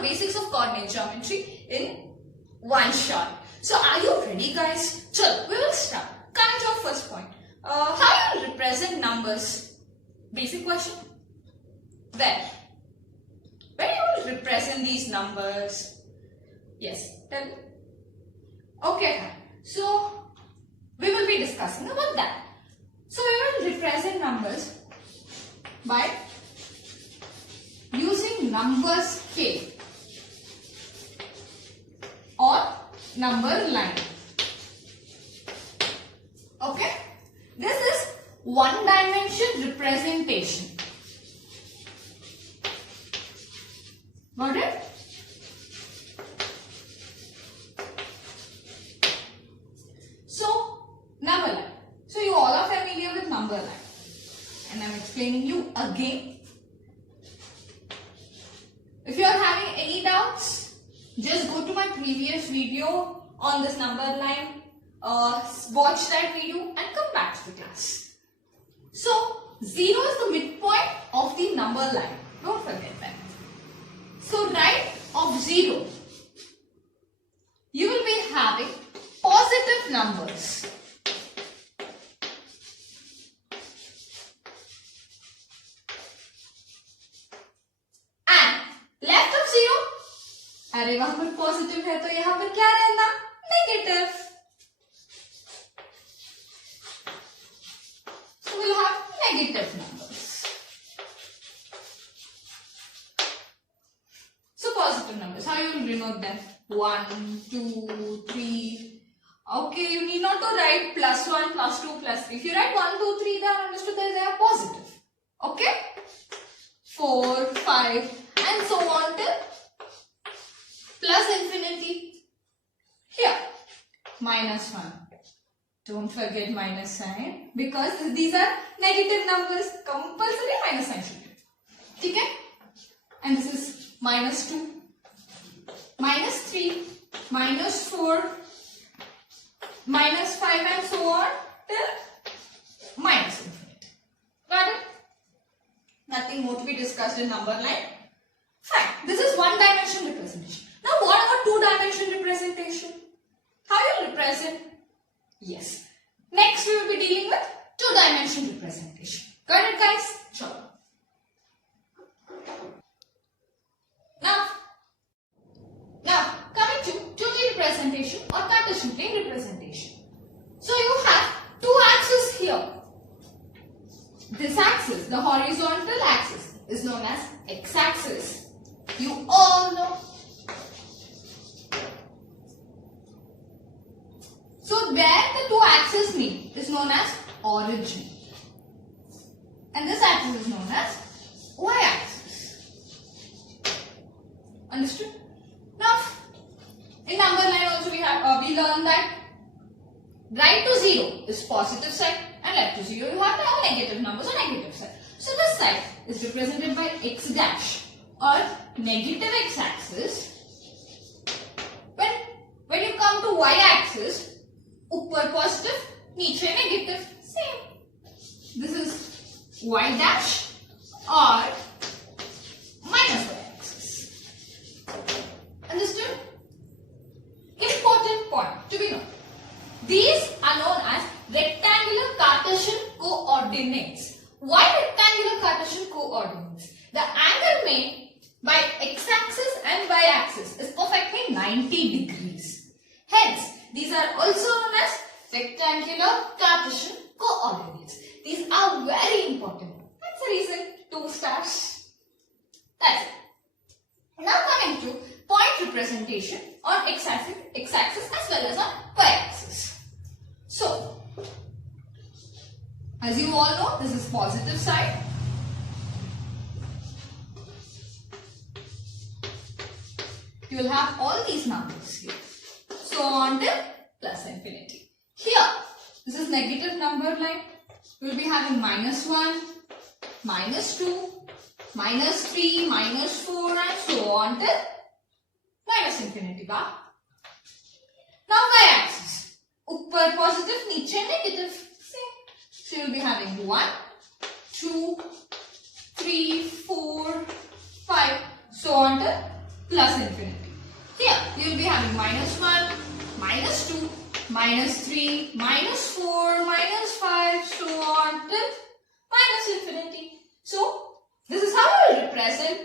the basics of coordinate geometry in one shot. So are you ready, guys? So we will start. Coming to our first point. How you represent numbers? Basic question. Where you will represent these numbers? Yes, tell me. Okay, so we will be discussing about that. So we will represent numbers by using number scale or number line. Okay, this is one dimension representation. Got it? So, number line. So, you all are familiar with number line. And I am explaining you again. If you are having any doubts, just go to my previous video on this number line. Watch that video and come back to the class. So, 0 is the midpoint of the number line. Don't forget that. So, right of 0, you will be having positive numbers. And left of 0, अरे वहां पर positive है तो यहाँ पर क्या रहना? Negative. So we'll have negative numbers. So positive numbers, how you will denote them? 1, 2, 3. Okay, you need not to write plus 1, plus 2, plus 3. If you write 1, 2, 3, they are understood that they are positive. Okay? 4, 5 and so on till plus infinity. Here, minus 1. Don't forget minus sign because these are negative numbers. Compulsory minus sign should be. Okay? And this is minus 2, minus 3, minus 4, minus 5 and so on till minus infinity. Got it? Nothing more to be discussed in number line. Fine. This is one dimension representation. Now what about two dimension representation? How you represent? Yes. Next we will be dealing with two dimension representation. Got it, guys? Sure. Now coming to 2D representation or Cartesian plane representation. So you have two axes here. This axis, the horizontal axis, is known as x-axis. You all know. So where the two axes meet is known as origin. And this axis is known as y-axis. Understood? Now, in number line also we learned that right to 0 is positive side and left to 0 you have all negative numbers on negative side. So this side is represented by x dash or negative x-axis. When you come to y-axis, ऊपर positive, नीचे negative, same. This is y dash or minus y-axis. Understood? Important point to be known. These are known as rectangular Cartesian coordinates. Why rectangular Cartesian coordinates? The angle made by x-axis and y-axis is perfectly 90 degrees. Hence, these are also known as rectangular Cartesian coordinates. These are very important. That's the reason 2 stars. That's it. Now coming to point representation on x-axis as well as on y-axis. So, as you all know, this is positive side. You will have all these numbers here. So on till plus infinity. Here, this is negative number line. We will be having minus 1, minus 2, minus 3, minus 4 and so on till minus infinity bar. Now y-axis. Upper positive, niche negative. Same. So you will be having 1, 2, 3, 4, 5, so on till plus infinity. Here you will be having -1, -2, -3, -4, -5, so on till -infinity. So this is how you will represent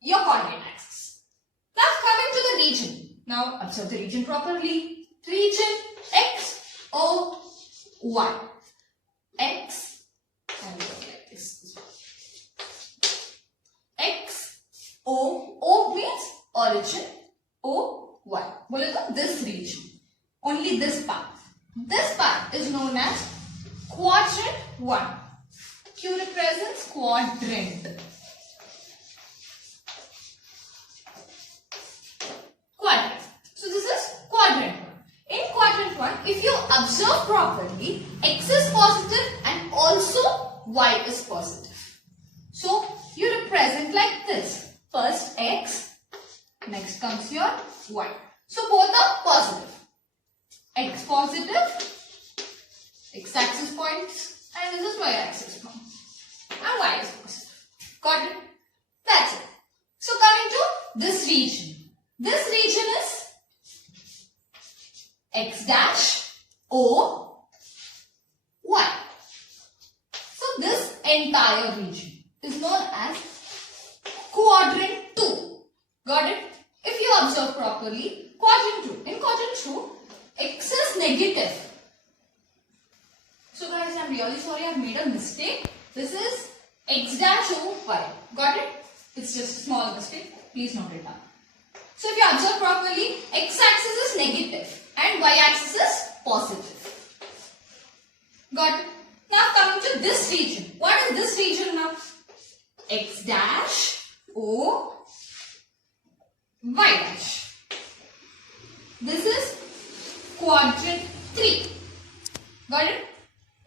your coordinate axis. Now coming to the region. Now observe the region properly. Region X, O, Y. X, and like this. X, O means origin, O, Y. Bole to this region. Only this part. This part is known as quadrant 1. Q represents quadrant. Quadrant. So this is quadrant 1. In quadrant 1, if you observe properly, X is positive and also Y is positive. So you represent like this. First X, next comes your Y. So both are positive. X positive, x-axis points, and this is y-axis points. And y is positive. Got it? That's it. So coming to this region. This region is x dash O Y. So this entire region is known as quadrant 2. Got it? If you observe properly, quadrant 2. In quadrant 2, x is negative. So guys, I'm really sorry, I've made a mistake. This is x dash O Y. Got it? It's just a small mistake. Please note it down. So if you observe properly, x-axis is negative and y-axis is positive. Got it? Now coming to this region. What is this region now? X dash O Y dash. This is quadrant 3. Got it?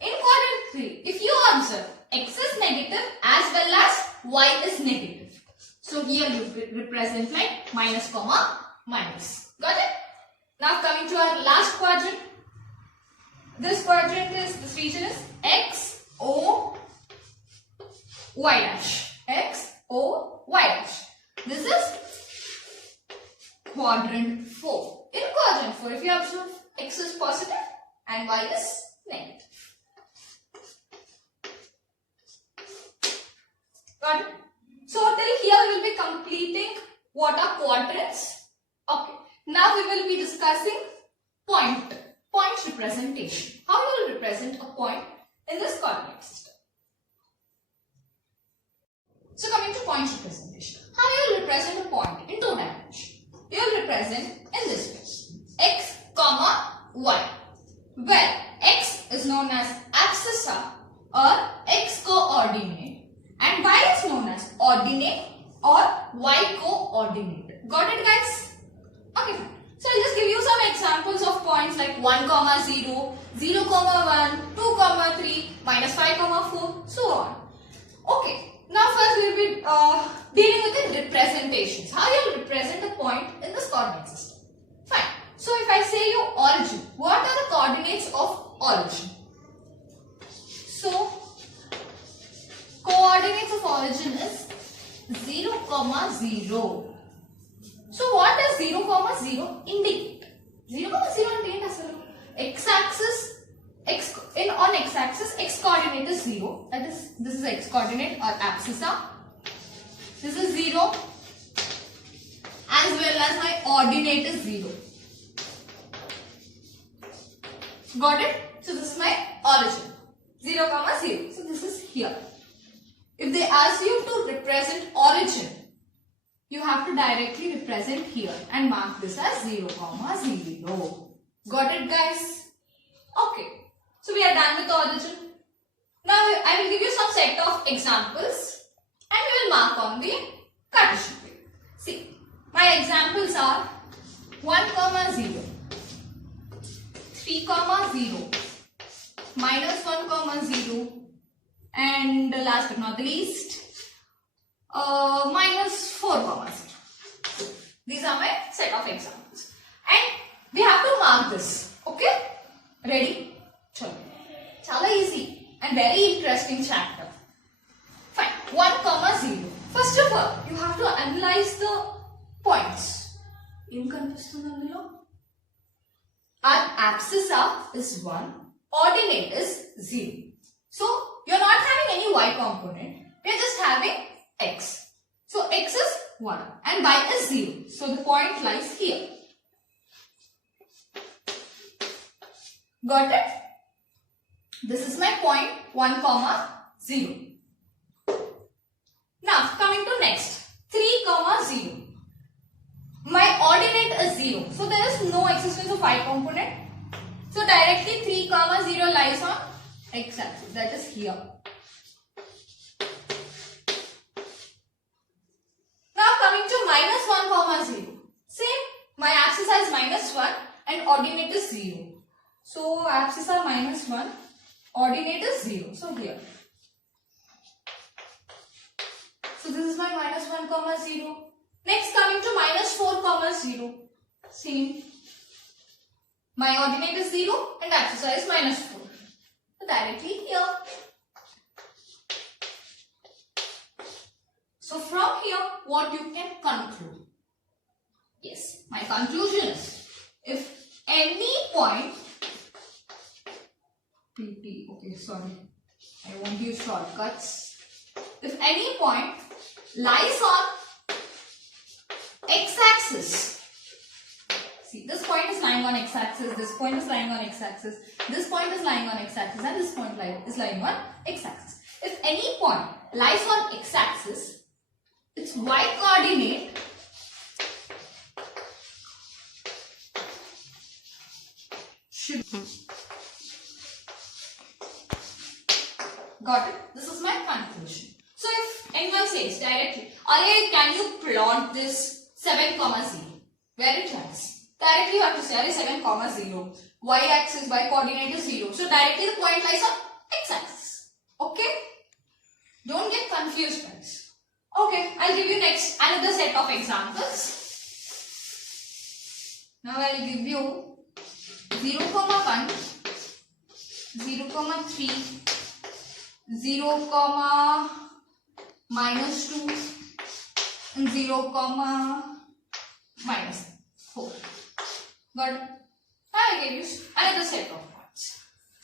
In quadrant 3, if you observe, x is negative as well as y is negative. So here you represent like minus comma minus. Got it? Now coming to our last quadrant. This region is x, O, y dash. X, O, y dash. This is quadrant 4. In quadrant 4, if you observe, x is positive and y is negative. Got it? So till here we will be completing what are quadrants. Okay. Now we will be discussing point representation. How you will represent a point in this coordinate system. So coming to point representation. How you will represent a point in 2 dimensions. You will represent in this way. X, comma, y. Where x is known as abscissa or x coordinate. And y is known as ordinate or y coordinate. Got it, guys? Okay, fine. So I'll just give you some examples of points like 1, 0, 0, 1, 2, 3, -5, 4, so on. Okay, now first we'll be dealing with the representations. How you will represent a point in this coordinate system. Fine. So if I say you origin, what are the coordinates of origin? So coordinates of origin is 0, 0. So what does 0, 0 indicate? 0, 0 indicate x-axis, on x-axis, x coordinate is 0. That is, this is x coordinate or abscissa. This is 0 as well as my ordinate is 0. Got it? So this is my origin. 0, 0. So this is here. If they ask you to represent origin, you have to directly represent here and mark this as 0, 0. Got it, guys? Okay. So we are done with origin. Now I will give you some set of examples and we will mark on the Cartesian way. See, my examples are 1, 0, 3, 0, -1, 0, and last but not the least, -4, 0. These are my set of examples. And we have to mark this. Okay? Ready? Chalo. Chala easy and very interesting chapter. Fine. 1, 0. First of all, you have to analyze the point. Our abscissa is 1, ordinate is 0. So, you're not having any y component, we're just having x. So, x is 1 and y is 0. So, the point lies here. Got it? This is my point 1, 0. Now, coming to next, 3, 0. My ordinate is 0. So, there is no existence of y component. So, directly 3, 0 lies on x-axis, that is here. Now, coming to minus 1, 0. Same, my abscissa is minus 1 and ordinate is 0. So, abscissa minus 1, ordinate is 0. So, here. So, this is my minus 1, 0. Next, coming to minus 4, 0. Same. My ordinate is 0 and abscissa is minus 4. So, directly here. So, from here, what you can conclude? Yes, my conclusion is, if any point, okay, sorry, I won't use shortcuts. If any point lies on x-axis, see, this point is lying on x-axis, this point is lying on x-axis, this point is lying on x-axis, and this point is lying on x-axis. If any point lies on x-axis, its y-coordinate should... Got it? This is my conclusion. So if anyone says directly, Arya, can you plot this 7, 0? Where it lies? Directly you have to say Arya 7, 0. Y-axis, y-coordinate is 0. So directly the point lies on x-axis. Okay? Don't get confused, guys. Okay, I'll give you next another set of examples. Now I'll give you 0, 1, 0, 3, 0, minus 2, and 0, minus 4. Got it? I will give you another set of points.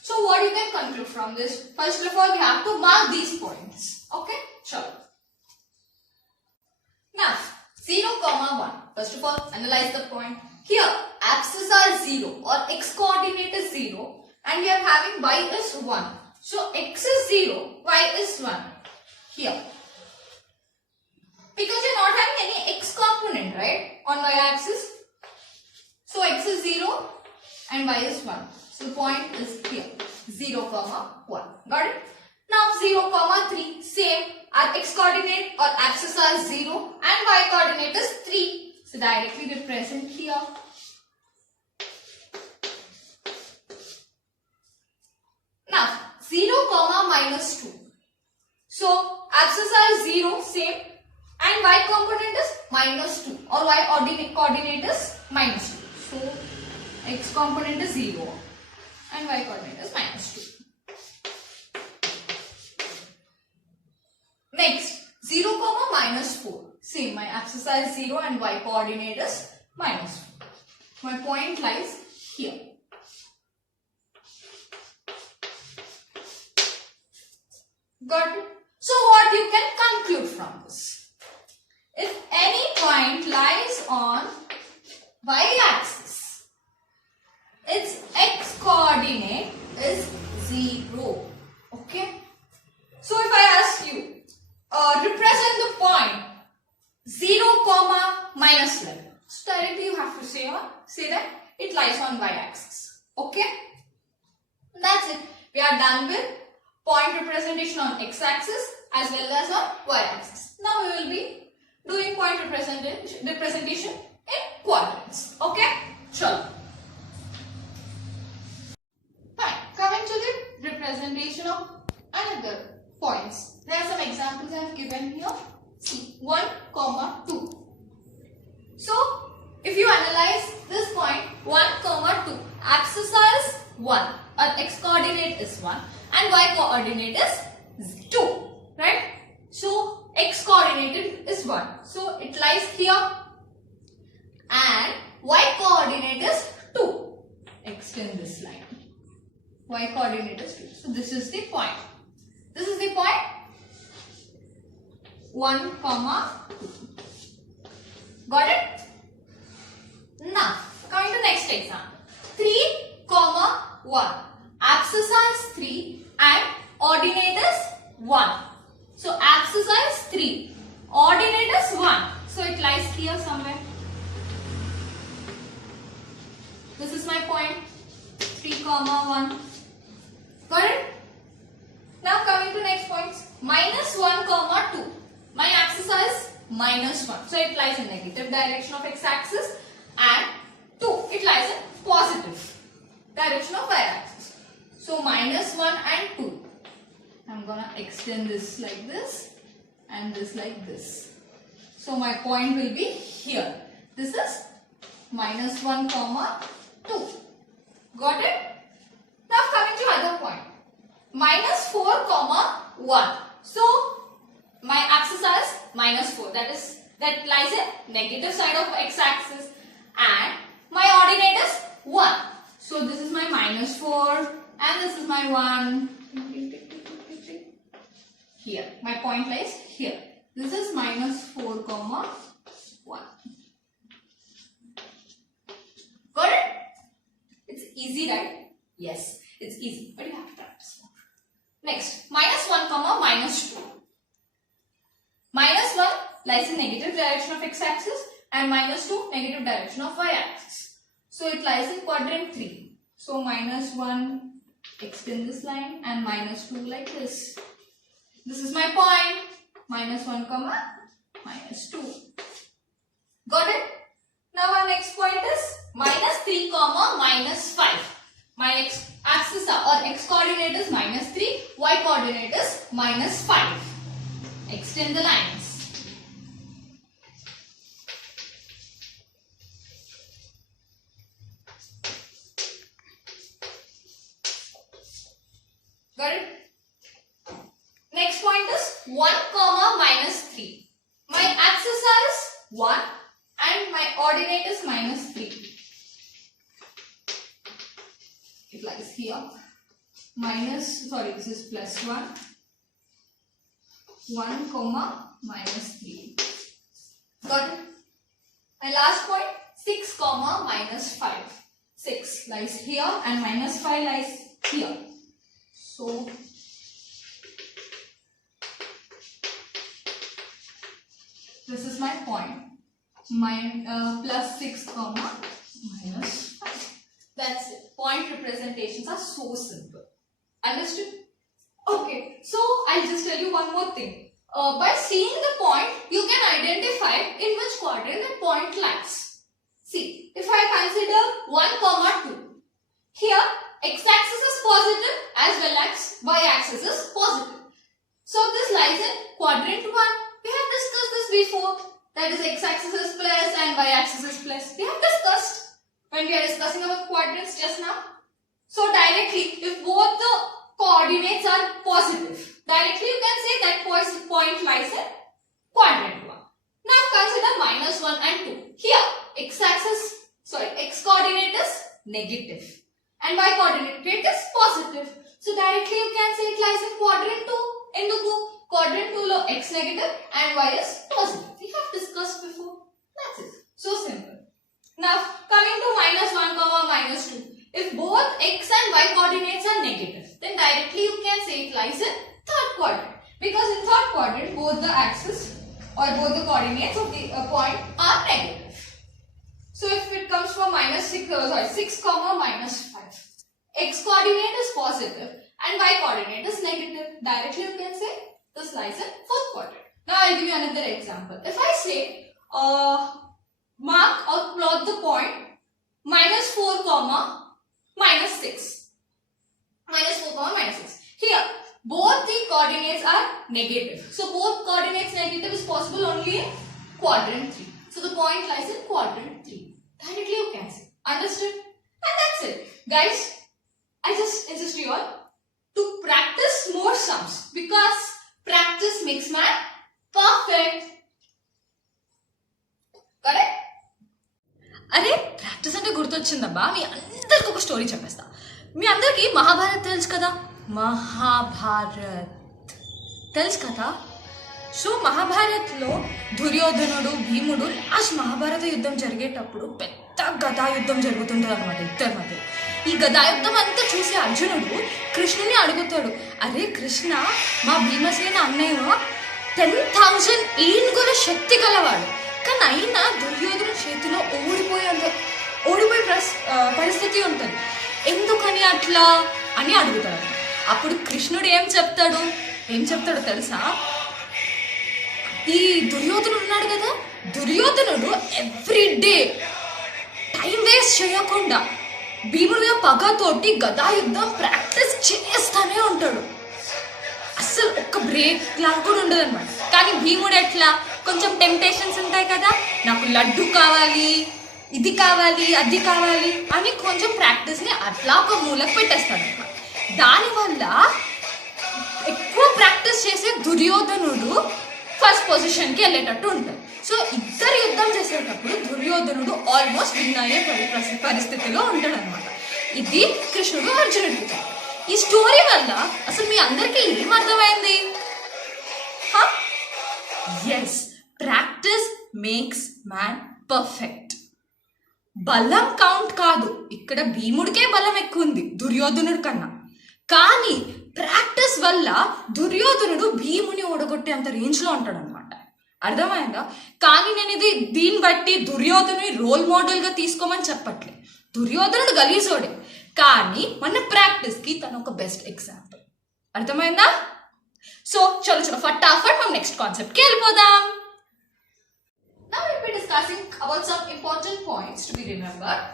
So what you can conclude from this? First of all, we have to mark these points. Okay? Sure. Now, 0, 1. First of all, analyze the point. Here, abscissa is 0 or x-coordinate is 0 and we are having y is 1. So, x is 0, y is 1 here. Because you are not having any x component, right, on y-axis. So, x is 0 and y is 1. So, the point is here, 0, 1. Got it? Now, 0, 3, same. Our x-coordinate or abscissa is 0 and y-coordinate is 3. So, directly represent here. Now, 0, minus 2. So, abscissa is 0, same. And y component is minus 2 or y coordinate is minus 2. So, x component is 0 and y coordinate is minus 2. Next, 0, minus 4. Same, my abscissa is 0 and y coordinate is minus 4. My point lies here. Got it? So, what you can conclude from this? If any point lies on y-axis, its x-coordinate is 0. Okay? So, if I ask you, represent the point 0, minus 11. So, directly you have to say that it lies on y-axis. Okay? That's it. We are done with point representation on x-axis as well as on y-axis. Now, we will be doing point representation in quadrants. Okay? Sure. Fine. Coming to the representation of another points. There are some examples I have given here. See, 1, 2. So, if you analyze this point, 1, 2, abscissa is 1, or x-coordinate is 1, and y-coordinate is 2, right? So, x-coordinate is 1. So, it lies here, and y coordinate is 2. Extend this line. Y coordinate is 2. So this is the point. This is the point 1, comma 2. Got it? Now, coming to next example. 3, comma 1. Abscissa is 3 and ordinate is 1. So, abscissa is 3. Ordinate is 1. So, it lies here somewhere. This is my point. 3, comma 1. Got it? Now, coming to next points. Minus 1, comma 2. My abscissa is minus 1. So, it lies in negative direction of x-axis and 2. It lies in positive direction of y-axis. So, minus 1 and 2. I'm gonna extend this like this and this like this. So, my point will be here. This is minus 1, comma 2. Got it? Now, coming to other point. Minus 4, comma 1. So, my abscissa is minus 4. That lies in negative side of x-axis and my ordinate is 1. So, this is my minus 4 and this is my 1. Here. My point lies here. This is minus 4, comma 1. Got it? It's easy, right? Yes, it's easy, but you have to practice more. Next, minus 1, comma minus 2. Minus 1 lies in negative direction of x-axis and minus 2 negative direction of y-axis. So, it lies in quadrant 3. So, minus 1, extend this line and minus 2 like this. This is my point. Minus 1, comma minus 2. Got it? Now, our next point is minus 3, comma minus 5. My x-axis or x-coordinate is minus 3. Y-coordinate is minus 5. Extend the lines. Got it? Next point is 1, comma minus 3. My abscissa is 1 and my ordinate is minus 3. It lies here. This is plus 1. 1, comma minus 3. Got it? My last point 6, comma minus 5. 6 lies here and minus 5 lies here. So, this is my point. Plus 6, comma minus 5. That's it. Point representations are so simple. Understood? Okay, so I'll just tell you one more thing. By seeing the point, you can identify in which quadrant that point lies. See, if I consider 1, comma 2, here x-axis is positive as well as y-axis is positive. So this lies in quadrant 1. We have discussed this before. That is x-axis is plus and y-axis is plus. We have discussed when we are discussing about quadrants just now. So directly, if both the coordinates are positive, directly you can say that point lies in quadrant 1. Now consider minus 1 and 2. Here, x coordinate is negative and y coordinate is positive. So directly you can say it lies in quadrant 2. Quadrant 2 lo x negative and y is positive. We have discussed before. That's it. So simple. Now coming to minus 1, comma minus 2. If both x and y coordinates are negative, then directly you can say it lies in third quadrant. Because in third quadrant, both the axis or both the coordinates of the point are negative. So if it comes from 6, comma minus 5. X coordinate is positive and y coordinate is negative. Directly you can say this lies in fourth quadrant. Now I'll give you another example. If I say mark or plot the point minus 4, comma minus 6. Minus 4, comma minus 6. Here, both the coordinates are negative. So, both coordinates negative is possible only in quadrant 3. So, the point lies in quadrant 3. Directly you can say. Understood? And that's it. Guys, I just insist you all to practice more sums because practice makes man perfect. Got it? అరే practice అంటే గుర్తొచ్చిందబ్బా, మీ అందరికి ఒక story చెప్పేస్తా. మీ అందరికి మహాభారత్ తెలుసు కదా, మహాభారత్ తెలుసు కదా. సో మహాభారత్లో దుర్యోధనుడు భీముడు లాస్ట్ మహాభారత యుద్ధం జరిగేటప్పుడు పెద్ద గదా యుద్ధం జరుగుతుంటుంది అనమాట ఇద్దరి మధ్య. ఈ గదా యుద్ధం అంతా చూసి అర్జునుడు కృష్ణుని అడుగుతాడు, అరే కృష్ణ, మా భీమసేన అన్నయ్య 10,000 ఏనుగుల శక్తి గలవాడు, కానీ అయినా దుర్యోధను చేతిలో ఓడిపోయే పరిస్థితి ఉంటుంది, ఎందుకని అట్లా అని అడుగుతాడు. అప్పుడు కృష్ణుడు ఏం చెప్తాడో తెలుసా, ఈ దుర్యోధనుడు ఉన్నాడు కదా, దుర్యోధనుడు ఎవ్రీడే టైం వేస్ట్ చేయకుండా భీముడి పగతోటి గదాయుద్ధం ప్రాక్టీస్ చేస్తానే ఉంటాడు. అస్సలు ఒక్క బ్రేక్ లాగా కూడా ఉండదు అనమాట. కానీ భీముడు ఎట్లా, కొంచెం టెంప్టేషన్స్ ఉంటాయి కదా, నాకు లడ్డు కావాలి, ఇది కావాలి, అది కావాలి అని కొంచెం ప్రాక్టీస్ని అట్లా ఒక మూలకు పెట్టేస్తాడు అనమాట. దానివల్ల ఎక్కువ ప్రాక్టీస్ చేసే దుర్యోధనుడు ఫస్ట్ పొజిషన్కి వెళ్ళేటట్టు ఉంటుంది. సో ఇద్దరు యుద్ధం చేసేటప్పుడు దుర్యోధనుడు ఆల్మోస్ట్ విన్ అయ్యే పరిస్థితిలో ఉంటాడు అనమాట. ఇది కృష్ణుడు అర్జునుడికి. ఈ స్టోరీ వల్ల అసలు మీ అందరికీ ఏం అర్థమైంది? Yes, practice makes man perfect. బలం కౌంట్ కాదు, ఇక్కడ భీముడికే బలం ఎక్కువ ఉంది దుర్యోధనుడి కన్నా. కానీ ప్రాక్టీస్ వల్ల దుర్యోధనుడు భీముని ఓడగొట్టే అంత రేంజ్లో ఉంటాడు అనమాట. అర్థమైందా? కానీ నేను దీన్ని బట్టి దుర్యోధనుని రోల్ మోడల్గా తీసుకోమని చెప్పట్లే. దుర్యోధనుడు గలీజోడే, కానీ మన ప్రాక్టీస్కి తను ఒక బెస్ట్ ఎగ్జాంపుల్. అర్థమైందా? సో చలో ఫటాఫట్ మనం నెక్స్ట్ కాన్సెప్ట్కి వెళ్ళిపోదాం. Now we'll be discussing about some important points to be remembered.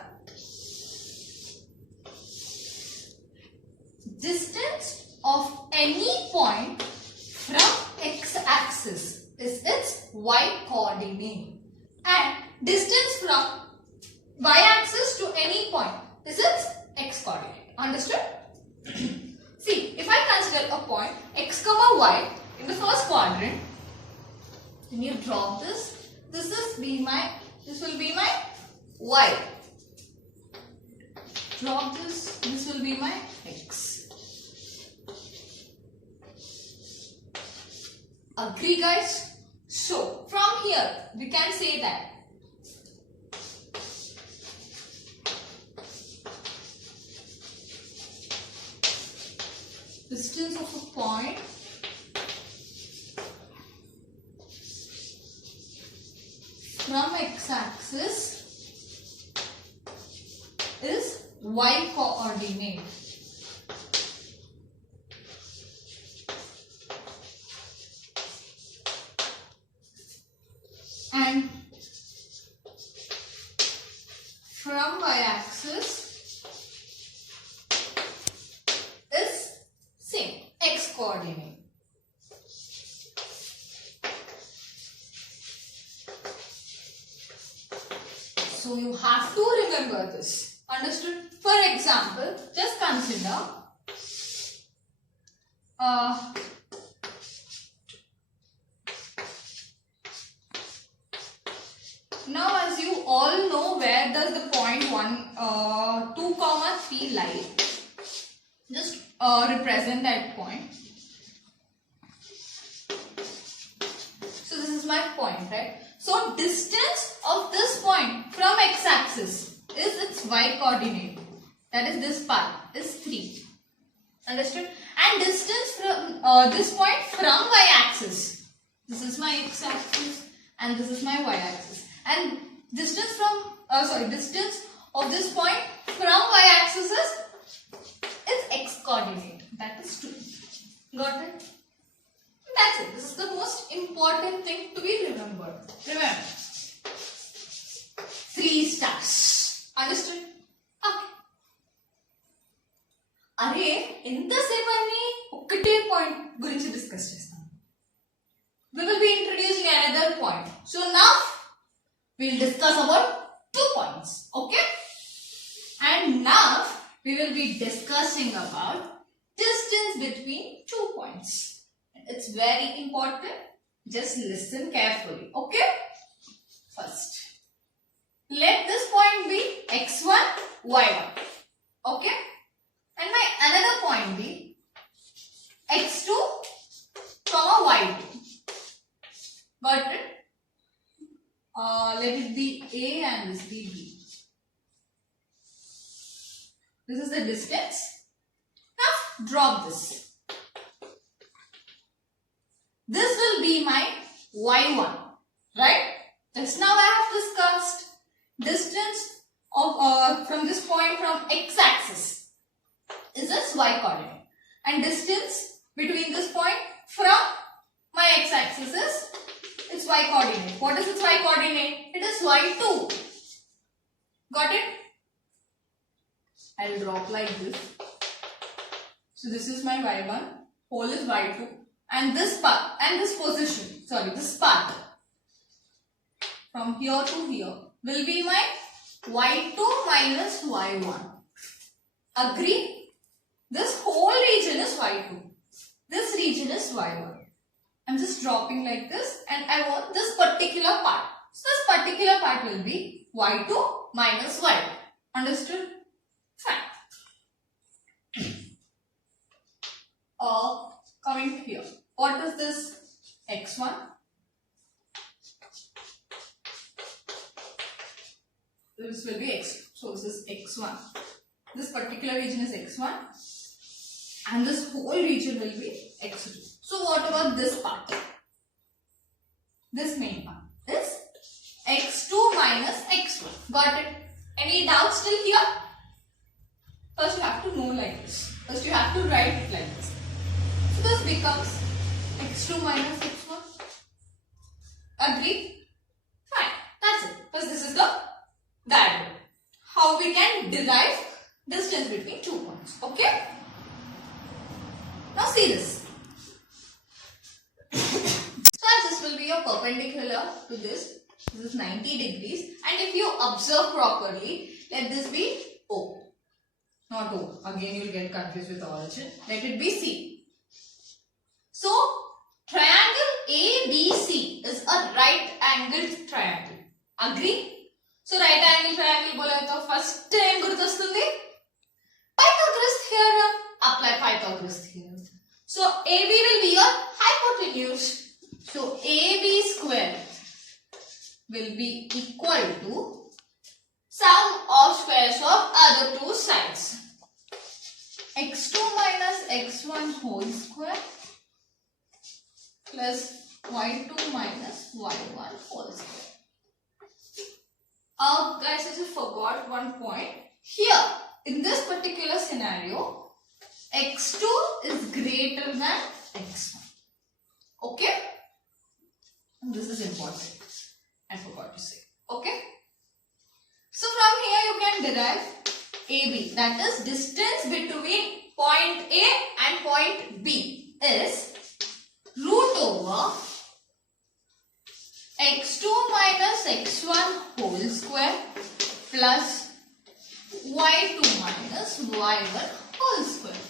Distance of any point from x-axis is its y-coordinate, and distance from y-axis to any point is its x-coordinate. Understood? See, if I consider a point x comma y in the first quadrant, then you drop this. This will be my y. Drop this. This will be my x. Agree, guys? So from here we can say that distance of a point from x-axis is y-coordinate. And from y-axis is same, x-coordinate. So you have to remember this. Understood? For example, just consider now, as you all know, where does the point 2, 3 lie? Just represent that point. So this is my point, right? So distance of this point from x-axis is its y-coordinate. That is this part is 3. Understood? And distance from this point from y-axis. This is my x-axis and this is my y-axis. And distance from distance of this point from y-axis is x-coordinate. That is 2. Got it? That's it. This is the most important thing to be remembered. Remember, 3 stars. Understood? Okay. అరే ఎంతసేపు అని ఒక్కటే point గురించి discuss చేస్తాం. We will be introducing another point. So now we will discuss about 2 points. Okay? And now we will be discussing about distance between 2 points. It's very important. Just listen carefully. Okay? First, let this point be x1, y1. Okay? And my another point be x2, y2. Got it? Let it be A and this be B. This is the distance. Now drop this. This will be my y1, right? Just now I have discussed distance of from this point from x-axis is this y coordinate, and distance between this point from my x-axis is its y coordinate. What is its y coordinate? It is y2. Got it? I will drop like this. So this is my y1, whole is y2, and this path and this position, sorry, this path from here to here will be my y2 minus y1. Agree? This whole region is y2. This region is y1. I'm just dropping like this, and I want this particular part. So this particular part will be y2 minus y1. Understood? Fine. Coming here. What is this? x1. This will be x2. So this is x1. This particular region is x1. And this whole region will be x2. So what about this part? This main part is x2 minus x1. Got it? Any doubts still here? First you have to know like this. First you have to write it like this. So this becomes x2 minus x1. Agree? Fine. That's it. Because this is the diagram. How we can derive distance between 2 points. Okay? Now see this. So this will be your perpendicular to this. This is 90 degrees. And if you observe properly, let this be O. Not O. Again you will get confused with origin. Let it be C. So triangle ABC is a right angled triangle. Agree? So right angle triangle bola to first em gurtostundi? Pythagoras theorem. Apply Pythagoras theorem. So AB will be your hypotenuse. So AB square will be equal to sum of squares of other two sides. x2 minus x1 whole square plus y2 minus y1 whole square. Guys, I just forgot one point. Here, in this particular scenario, x2 is greater than x1. Okay? This is important. I forgot to say. Okay? So from here you can derive AB, that is distance between point A and point B is root over x2 minus x1 whole square plus y2 minus y1 whole square.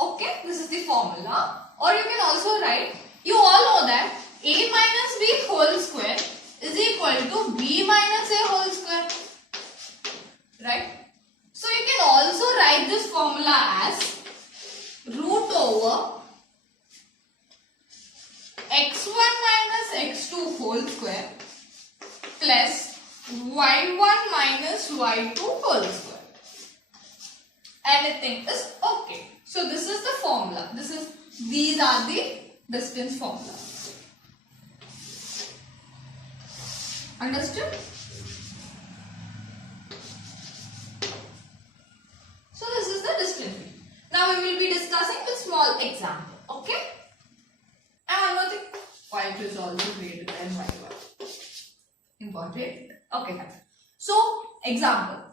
Okay, this is the formula. Or you can also write, you all know that a minus b whole square is equal to b minus a whole square. Right? So you can also write this formula as root over x1 minus x2 whole square plus y1 minus y2 whole square. Anything is okay. So this is the formula. These are the distance formula. Understood? So this is the distance. Now we will be discussing with small example. Okay? And one more thing. Y2 is also greater than y1. Important. Okay, fine. So, example.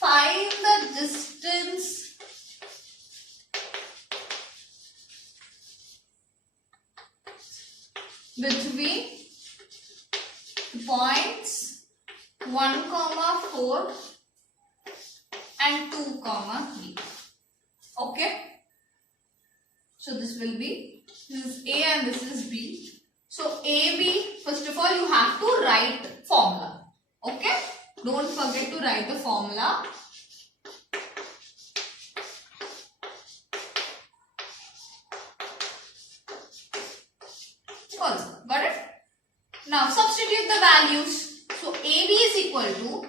Find the distance between points 1, 4 and 2, 3. Okay? So this will be, this is A and this is B. So AB, first of all, you have to write formula. Okay? Don't forget to write the formula. Also, got it? Now substitute the values. So AB is equal to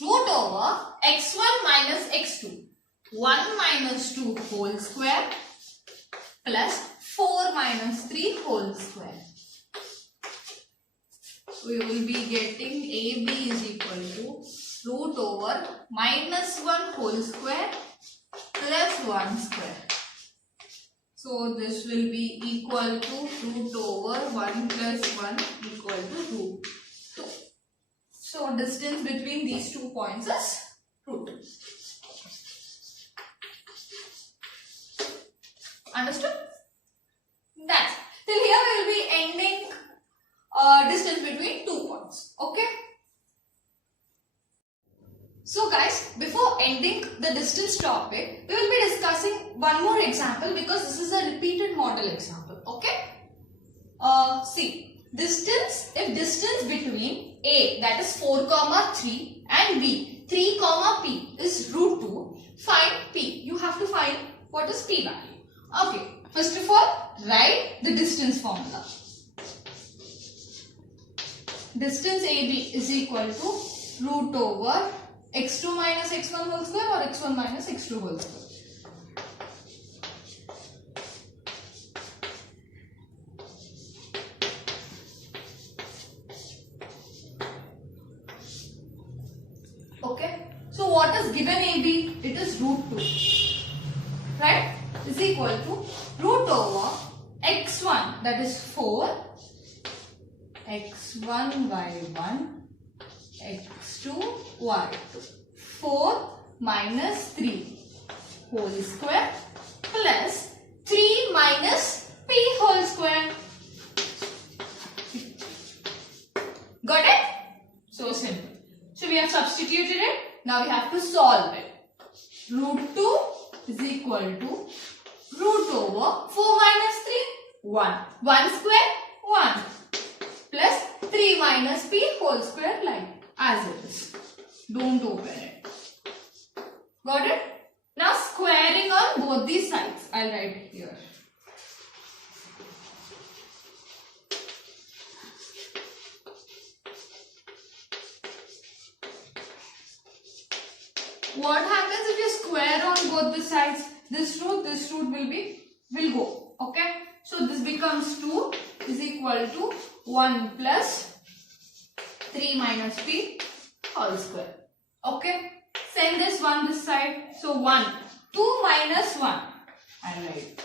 root over x1 minus x2. 1 minus 2 whole square plus 4 minus 3 whole square. We will be getting AB is equal to root over minus 1 whole square plus 1 square. So this will be equal to root over 1 plus 1 equal to root 2. So distance between these 2 points is root 2. Understood? That's it. Till here we will be ending distance between 2 points. Okay? So guys, before ending the distance topic, we will be discussing one more example because this is a repeated model example. Okay? See, distance, if distance between A, that is 4, 3 and B, 3, P is root 2, find P. You have to find what is P value. Okay, first of all, write the distance formula. Distance AB is equal to root over x2 minus x1 whole square or x1 minus x2 whole square. Okay, so what is given AB? It is root 2, right? Is equal to root over x1, that is 4, x1 by 1, x2 y2, 4 minus 3 whole square plus 3 minus p whole square. Got it? So simple. So we have substituted it. Now we have to solve it. Root 2 is equal to root over 4 minus 3, 1. 1 square, 1. Plus 3 minus p whole square like as it is. Don't open it. Got it? Now squaring on both these sides. I'll write it here. What happens if you square on both the sides? This root will go. Okay? So this becomes 2 is equal to 1 plus 3 minus p whole square. Okay? Send this 1 this side. So 1. 2 minus 1. I write.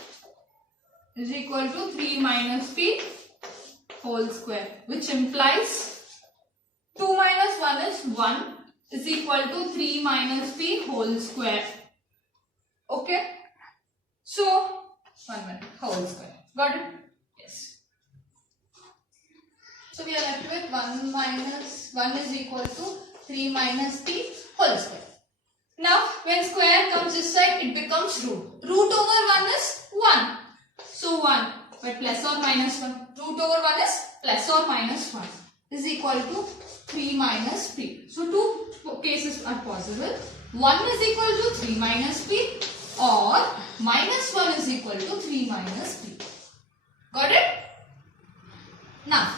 Is equal to 3 minus p whole square. Which implies 2 minus 1 is 1 is equal to 3 minus p whole square. Okay? So 1 minute whole square. Got it? Yes. So we are left with 1 minus 1 is equal to 3 minus p whole square. Now when square comes this side, it becomes root. Root over 1 is 1. So 1, but plus or minus 1. Root over 1 is plus or minus 1 is equal to 3 minus p. So two cases are possible. 1 is equal to 3 minus p or minus 1 is equal to 3 minus p. Got it? Now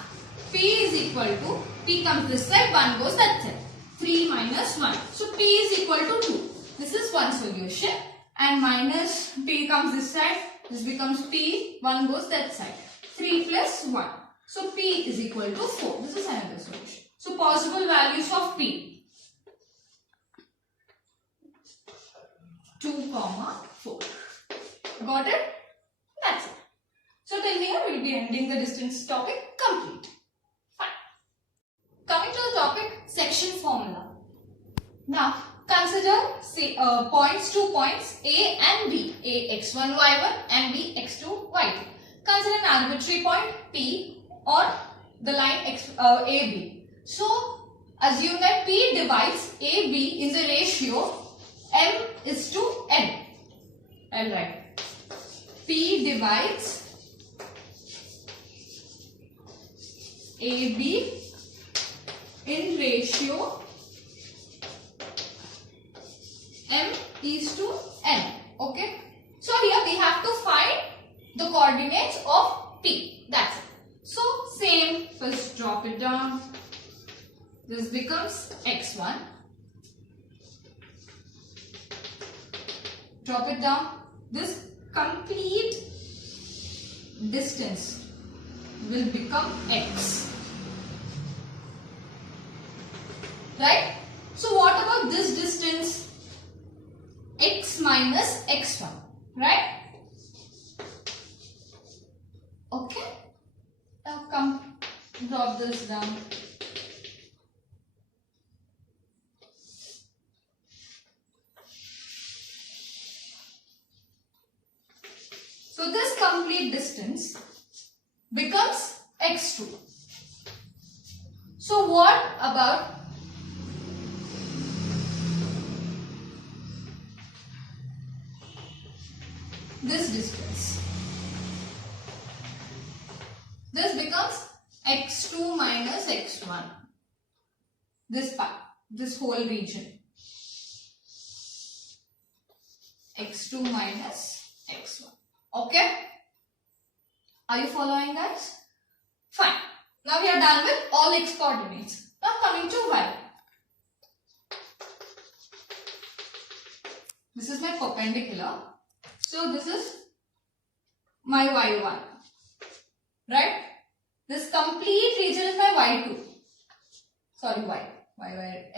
p is equal to, p comes this side, 1 goes that side. 3 minus 1. So p is equal to 2. This is one solution. And minus p comes this side. This becomes p. 1 goes that side. 3 plus 1. So p is equal to 4. This is another solution. So possible values of p. 2, 4. Got it? That's it. So till here we will be ending the distance topic complete. Fine. Coming to the topic section formula. Now consider points, 2 points A and B. A x1 y1 and B x2 y2. Consider an arbitrary point P or the line AB. So assume that P divides AB in the ratio M is to N. I'll write. P divides AB in ratio m is to n. Okay. So here we have to find the coordinates of P. That's it. So same, first drop it down. This becomes x1. Drop it down. This complete distance will become x. Right? So what about this distance? X minus x1. Right? Okay. Now come, drop this down. So this complete distance becomes x2. So what about this distance? This becomes x2 minus x1. This part, this whole region. x2 minus x1. Okay? Are you following, guys? Fine. Now we are done with all x coordinates. Now coming to y. This is my perpendicular. So this is my y1. Right? This complete region is my y2. Sorry,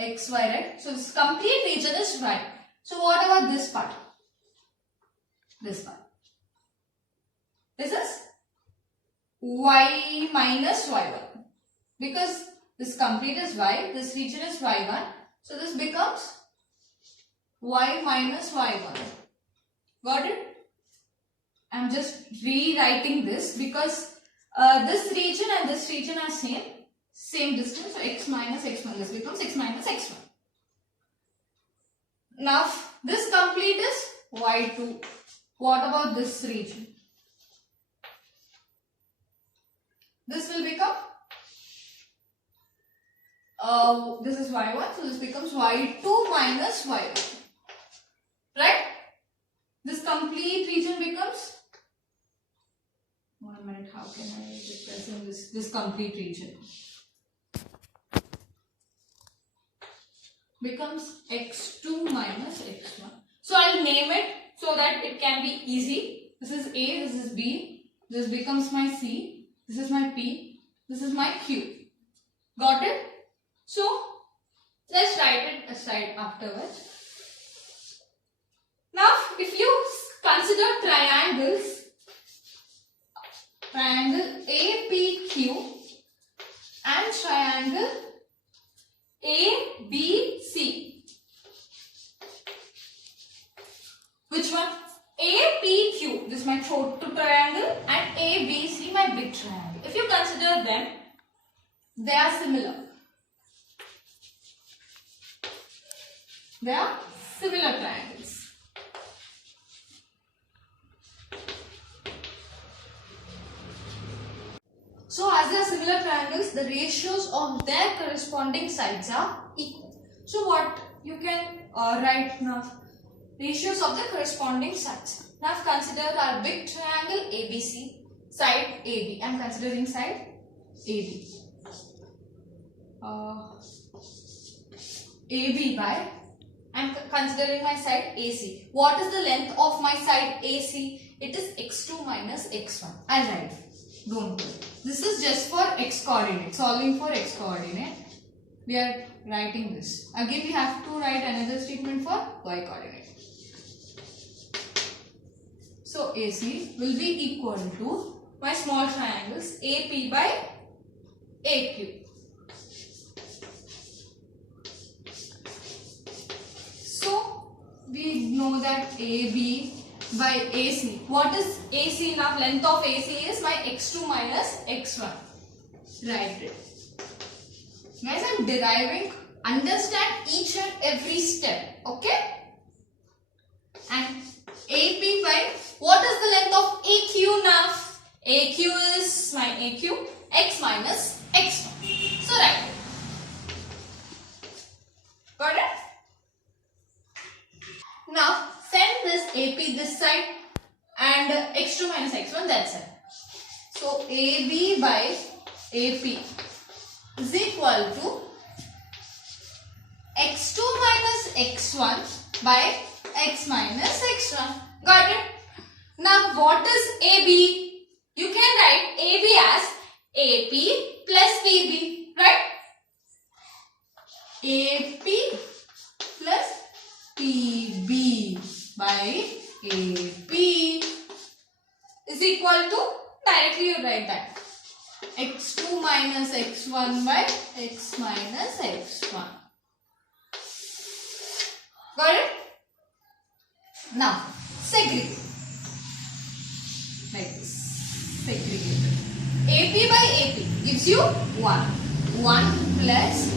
xy, right? So this complete region is y. So what about this part? This part. This is y minus y1. Because this complete is y, this region is y1. So this becomes y minus y1. Got it? I am just rewriting this because this region and this region are same distance. So x minus x1. This becomes x minus x1. Now this complete is y2. What about this region? This will become, this is y1, so this becomes y2 minus y1. Right? This complete region becomes, 1 minute, how can I represent this complete region? Becomes x2 minus x1. So I'll name it so that it can be easy. This is A, this is B, this becomes my C. This is my P, this is my Q. Got it? So, let's write it aside afterwards. Now, if you consider triangles, triangle APQ and triangle ABC. Which one? APQ, this is my total triangle, and ABC, my big triangle. If you consider them, they are similar. They are similar triangles. So as they are similar triangles, the ratios of their corresponding sides are equal. So what you can write now? Ratios of the corresponding sides. Now consider our big triangle ABC, side AB. I am considering side AB. AB by, I am considering my side AC. What is the length of my side AC? It is x2 minus x1. I'll write. Don't worry. This is just for x coordinate. Solving for x coordinate. We are writing this. Again we have to write another statement for y coordinate. So AC will be equal to my small triangles AP by AQ. So we know that AB by AC. What is AC now? Length of AC is my x2 minus x1. Write it. Guys, I am deriving. Understand each and every step. Okay? And AP by, what is the length of AQ now? AQ is my AQ, x minus x1. So write it. Got it? Now send this AP this side and x2 minus x1 that side. So AB by AP is equal to x2 minus x1 by x minus x1. Got it? Now what is AB? You can write AB as AP plus PB, right? AP plus PB by AP is equal to, directly you write that, x2 minus x1 by x minus x1. Got it? Now segregate like this. Segregate. AP by AP gives you 1. 1 plus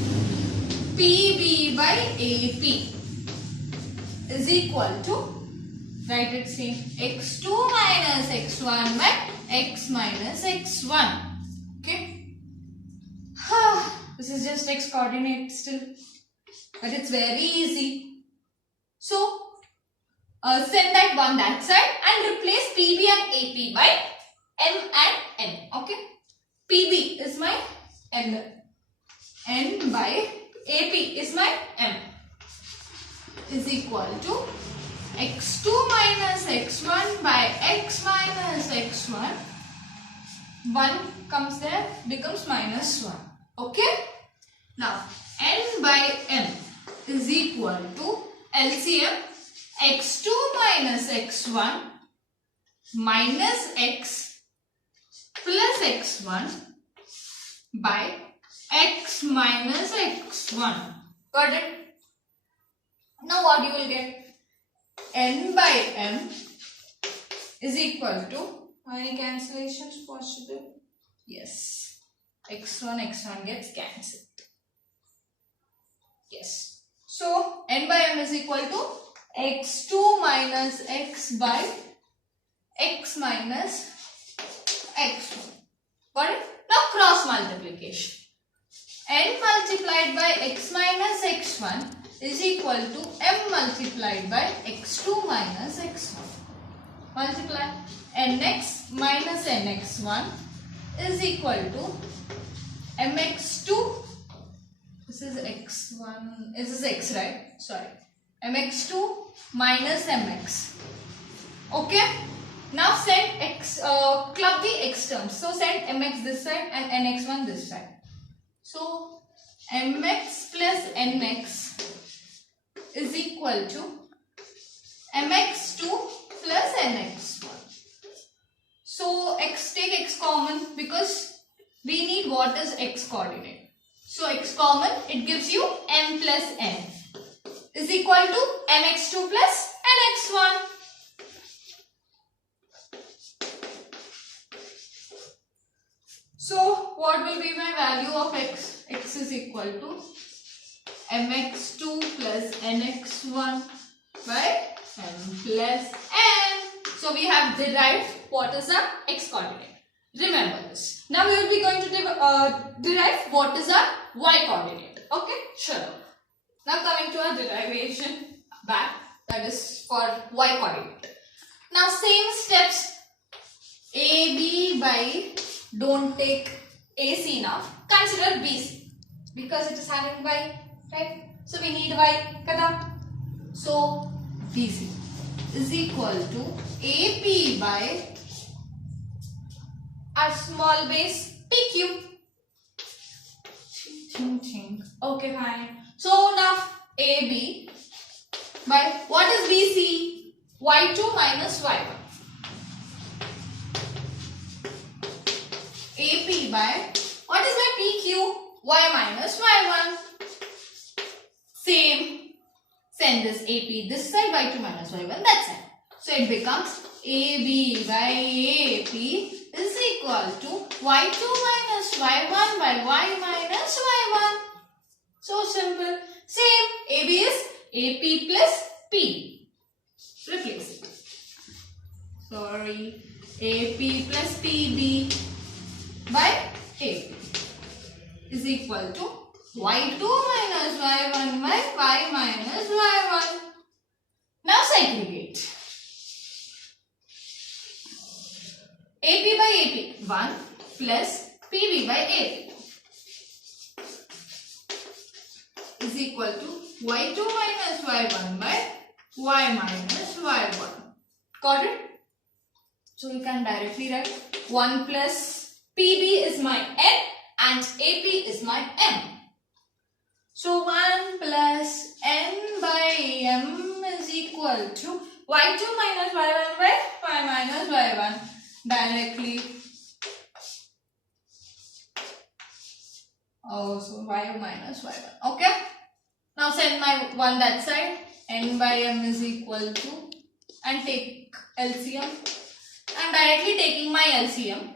PB by AP is equal to, write it same, x2 minus x1 by x minus x1. Okay. This is just x coordinate still, but it's very easy. So send that one that side and replace PB and AP by M and N. Okay. PB is my M. N by AP is my M. Is equal to x2 minus x1 by x minus x1. 1 comes there, becomes minus 1. Okay. Now N by M is equal to LCM x2 minus x1 minus x plus x1 by x minus x1. Got it? Now what you will get? N by M is equal to, any cancellations possible? Yes. x1 gets cancelled. Yes. So N by M is equal to x2 minus x by x minus x1. Got it? Now cross multiplication. N multiplied by x minus x1 is equal to M multiplied by x2 minus x1. Multiply nx minus nx1 is equal to mx2. This is x1. This is x, right? Sorry. mx2 minus mx. Okay. Now send x. Club the x terms. So send mx this side and nx1 this side. So mx plus nx is equal to mx2 plus nx1. So take x common because we need what is x coordinate. So x common, it gives you m plus n is equal to mx2 plus nx1. So what will be my value of x? X is equal to mx2 plus nx1 by m plus n. So we have derived what is our x coordinate. Remember this. Now we will be going to derive what is our y coordinate. Okay, sure. Now coming to our derivation back, that is for y coordinate. Now same steps. AB by, don't take AC now, consider BC because it is having y, right? So we need y, kada? So BC is equal to AP by our small base PQ. Okay, fine. So now AB by, what is BC? Y2 minus Y1. AP by, what is my PQ? Y minus Y1. Same. Send this AP this side, Y2 minus Y1 that side. So it becomes AB by AP is equal to Y2 minus Y1 by Y minus Y1. So simple. Same. AB is AP plus P. Replace it. Sorry. AP plus PB by AP. is equal to y2 minus y1 by y minus y1. Now segregate. AP by AP 1 plus PB by AP is equal to y2 minus y1 by y minus y1. Got it? So you can directly write 1 plus PB is my N and AP is my M. So 1 plus N by M is equal to y2 minus y1 by y minus y1. Directly. Oh, so y minus y1. Okay. Now send my 1 that side. N by M is equal to, and take LCM. I am directly taking my LCM.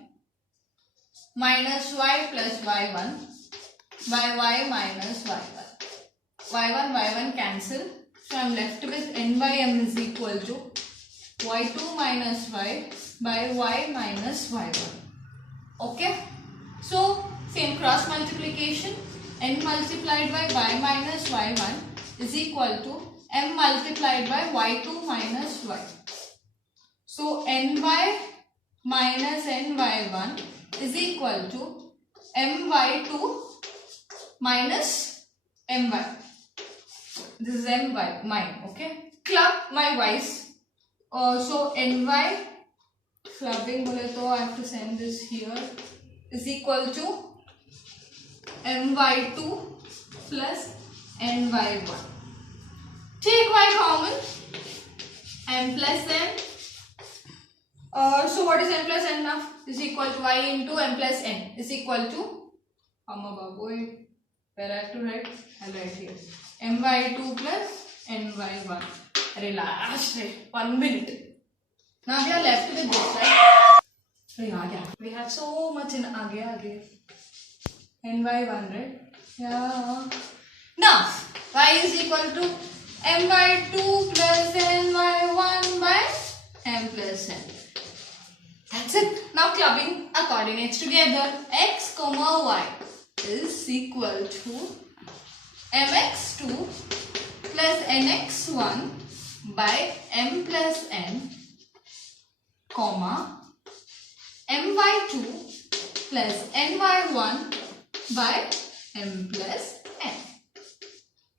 Minus y plus y1 by y minus y1. y1 cancel. So I am left with N by M is equal to y2 minus y by y minus y1. Okay. So same cross multiplication. N multiplied by y minus y1 is equal to M multiplied by y2 minus y. So ny minus ny1 is equal to my2 minus my. This is my, mine. Okay. Club my y's. So ny, clubbing bole to I have to send this here, is equal to my2 plus ny1. Take y common. M plus n. So what is n plus n now? Is equal to y into m plus n is equal to, where I have to write? I'll write here. my2 plus ny1. Relax. 1 minute. Now we are left with this, right? We have so much in aage. ny1, right? Yeah. Now y is equal to my2 plus ny1 by m plus n. That's it. Now clubbing our coordinates together. X, y is equal to mx2 plus nx1 by m plus n, comma my2 plus ny1 by m plus n.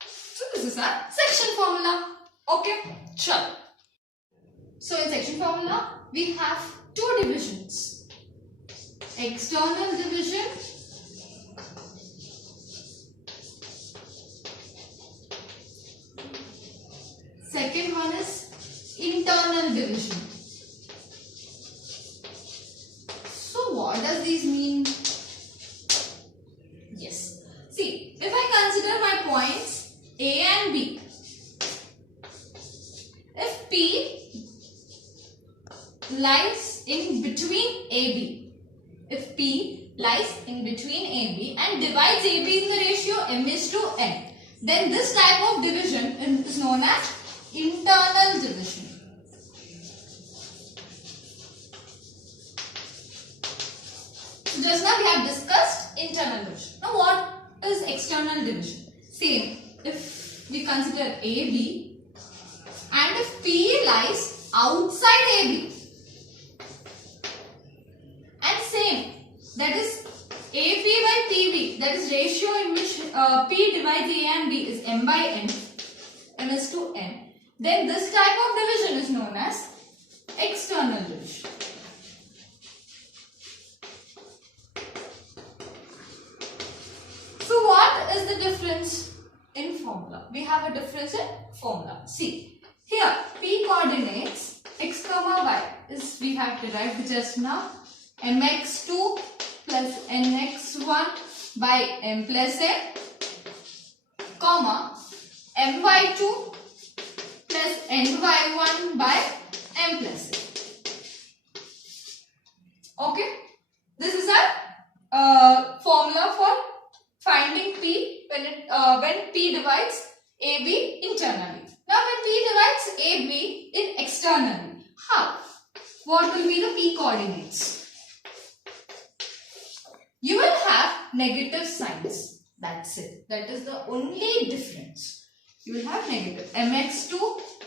So this is our section formula. Okay, sure. So in section formula we have 2 divisions. External division second one is internal division. So what does these mean? Yes. See, if I consider my points A and B, if P lies in between AB, if P lies in between AB and divides AB in the ratio m is to n, then this type of division is known as internal division. So just now we have discussed internal division. Now what is external division? Same, if we consider AB and if P lies outside AB, and same, that is AP by PB, that is ratio in which P divides A and B is m by n, m is to n, then this type of division is known as external division. So what is the difference in formula? We have a difference in formula. See, here P coordinates x comma y is, we have derived just now, mx2 plus nx1 by m plus n, comma my2 plus ny1 by m plus n. Okay, this is our formula for finding P when P divides AB internally. Now when P divides AB in externally, how? What will be the P coordinates? you will have negative signs. That's it. That is the only difference. You will have negative mx2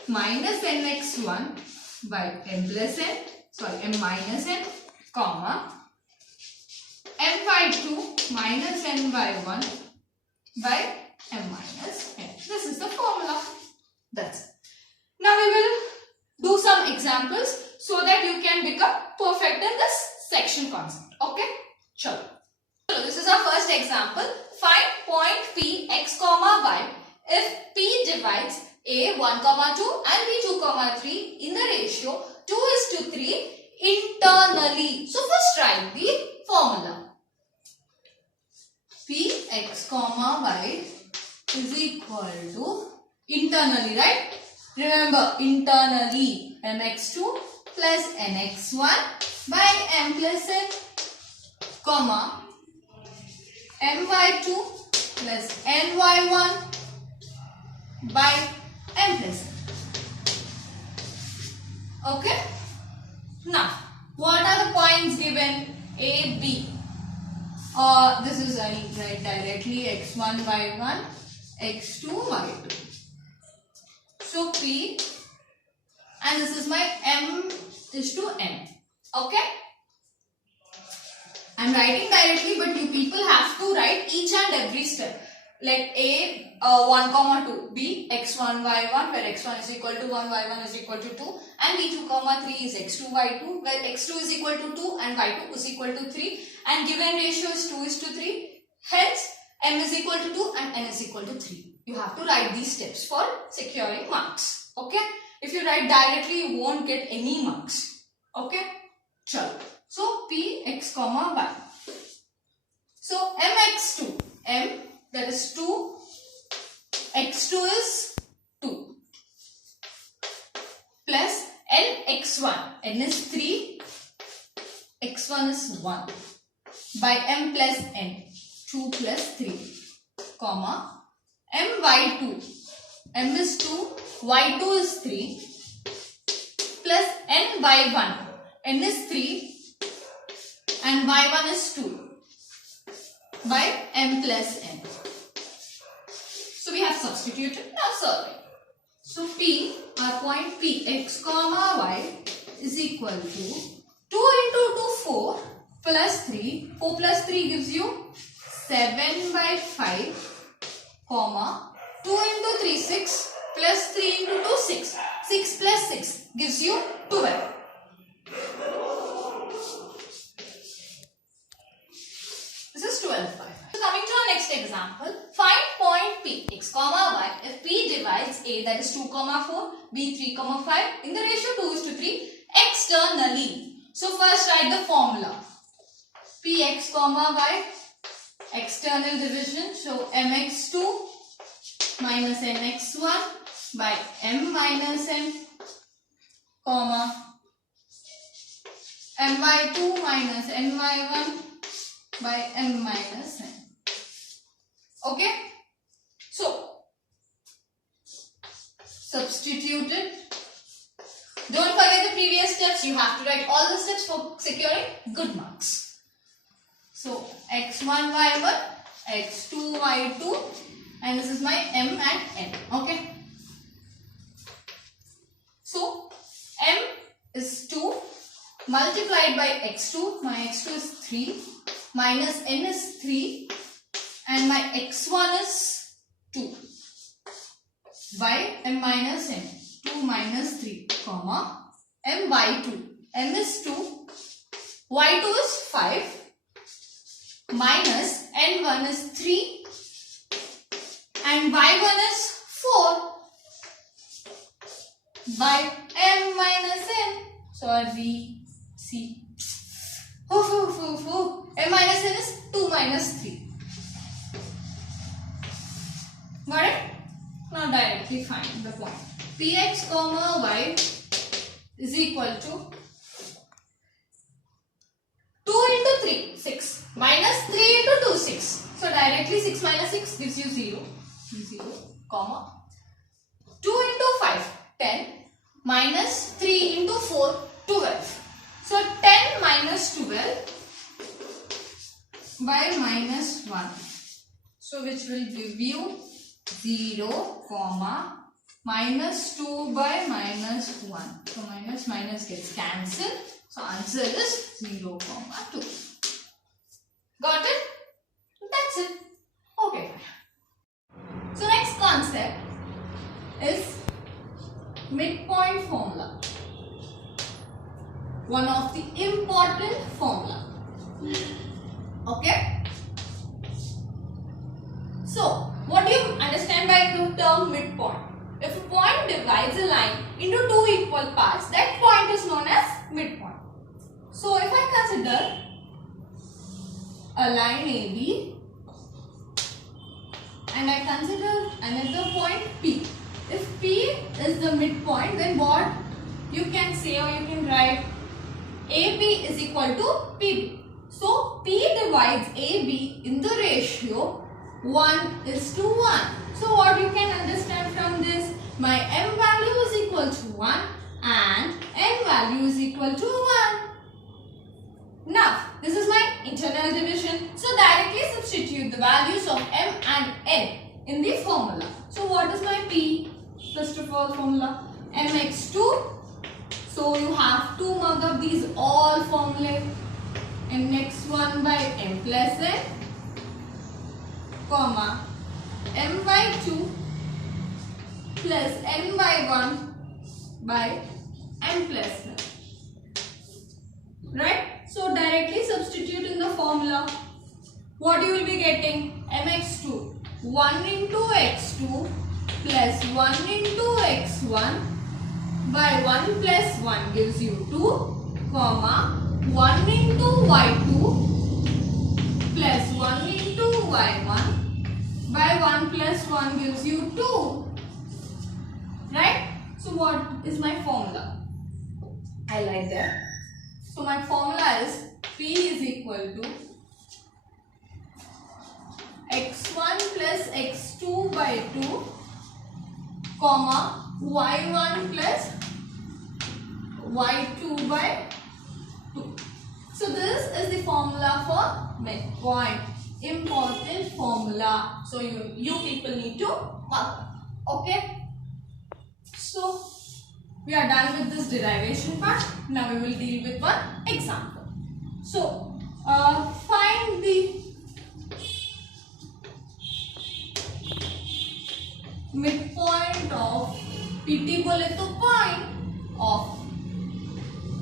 minus nx1 by m plus n, sorry, m minus n, comma, m by 2 minus n by 1 by m minus n. This is the formula. That's it. Now we will do some examples so that you can become perfect in this section concept. Okay? Sure. So this is our first example. Find point P x comma y if P divides A 1 comma 2 and B 2 comma 3 in the ratio 2:3 internally. So first write the formula. P x comma y is equal to internally, right? Remember, internally mx2 plus nx1 by m plus n, comma, my2 plus ny1 by m plus n. Okay? Now, what are the points given? A, B. This is I write directly x1, y1, x2, y2. So P, and this is my m is to n. Okay? I am writing directly, but you people have to write each and every step. Let A 1 comma 2, B x1 y1 where x1 is equal to 1, y1 is equal to 2, and B2 comma 3 is x2 y2 where x2 is equal to 2 and y2 is equal to 3, and given ratio is 2:3. Hence m is equal to 2 and n is equal to 3. You have to write these steps for securing marks. Okay? If you write directly, you won't get any marks. Okay? Sure. So P x comma y. So mx2, m, that is 2, x2 is 2, plus n x1, n is 3, x1 is 1, by m plus n, 2 plus 3, comma, m y2, m is 2, y2 is 3, plus n by 1, n is 3 and y1 is 2 by m plus n. So we have substituted. Now solve it. So P, our point P x comma y is equal to 2 into 2 4 plus 3. 4 plus 3 gives you 7 by 5, comma, 2 into 3 6 plus 3 into 2 6. 6 plus 6 gives you 12. This is 12 by 5. So coming to our next example, find point P x comma y if P divides A, that is 2 comma 4, B 3 comma 5 in the ratio 2:3 externally. So first write the formula. P x comma y, external division, so mx2 minus nx1 by m minus n, comma, my2 minus ny1 by m minus n. Okay? So, substitute it. Don't forget the previous steps. You have to write all the steps for securing good marks. So, x1, y1, x2, y2, and this is my m and n. Okay? So, m is 2 multiplied by x2. My x2 is 3 minus n is 3 and my x1 is 2 by m minus n. 2 minus 3, comma, m by 2. m is 2, y2 is 5 minus n1 is 3 and y1 is 4 by m minus n. Sorry, see. M minus n is 2 minus 3. Got it? Now directly find the point. Px comma y is equal to 2 into 3, 6 minus 3 into 2, 6. So directly 6 minus 6 gives you 0, 0, comma. 2 into 5, 10 minus 3 into 4, 12. So 10 minus 12 by minus 1. So which will give you 0, comma, minus 2 by minus 1. So minus minus gets cancelled. So answer is 0, comma 2. Got it? That's it. Okay. So next concept is midpoint formula. One of the important formula. Okay. So what do you understand by the term midpoint? If a point divides a line into two equal parts, that point is known as midpoint. So if I consider a line AB and I consider another point P. If P is the midpoint, then what you can say or you can write AB is equal to PB. So P divides AB in the ratio 1:1. So what you can understand from this? My M value is equal to 1 and N value is equal to 1. Now, this is my internal division. So directly substitute the values of M and N in the formula. So what is my P? First of all, formula mx2. So you have to mark up these all formulae. And next one by M plus N, comma, M by 2 plus N by 1 by N plus N. Right? So directly substitute in the formula. What you will be getting? mx2, 1 into x2 plus 1 into x1 by 1 plus 1 gives you 2, comma, 1 into y2 plus 1 into y1 by 1 plus 1 gives you 2. Right? So what is my formula? I like that. So my formula is P is equal to x1 plus x2 by 2, comma, y1 plus y2 by 2. So this is the formula for midpoint. Important formula. So you people need to mark. Okay. So we are done with this derivation part. Now we will deal with one example. So find the midpoint of PT बोले तो point of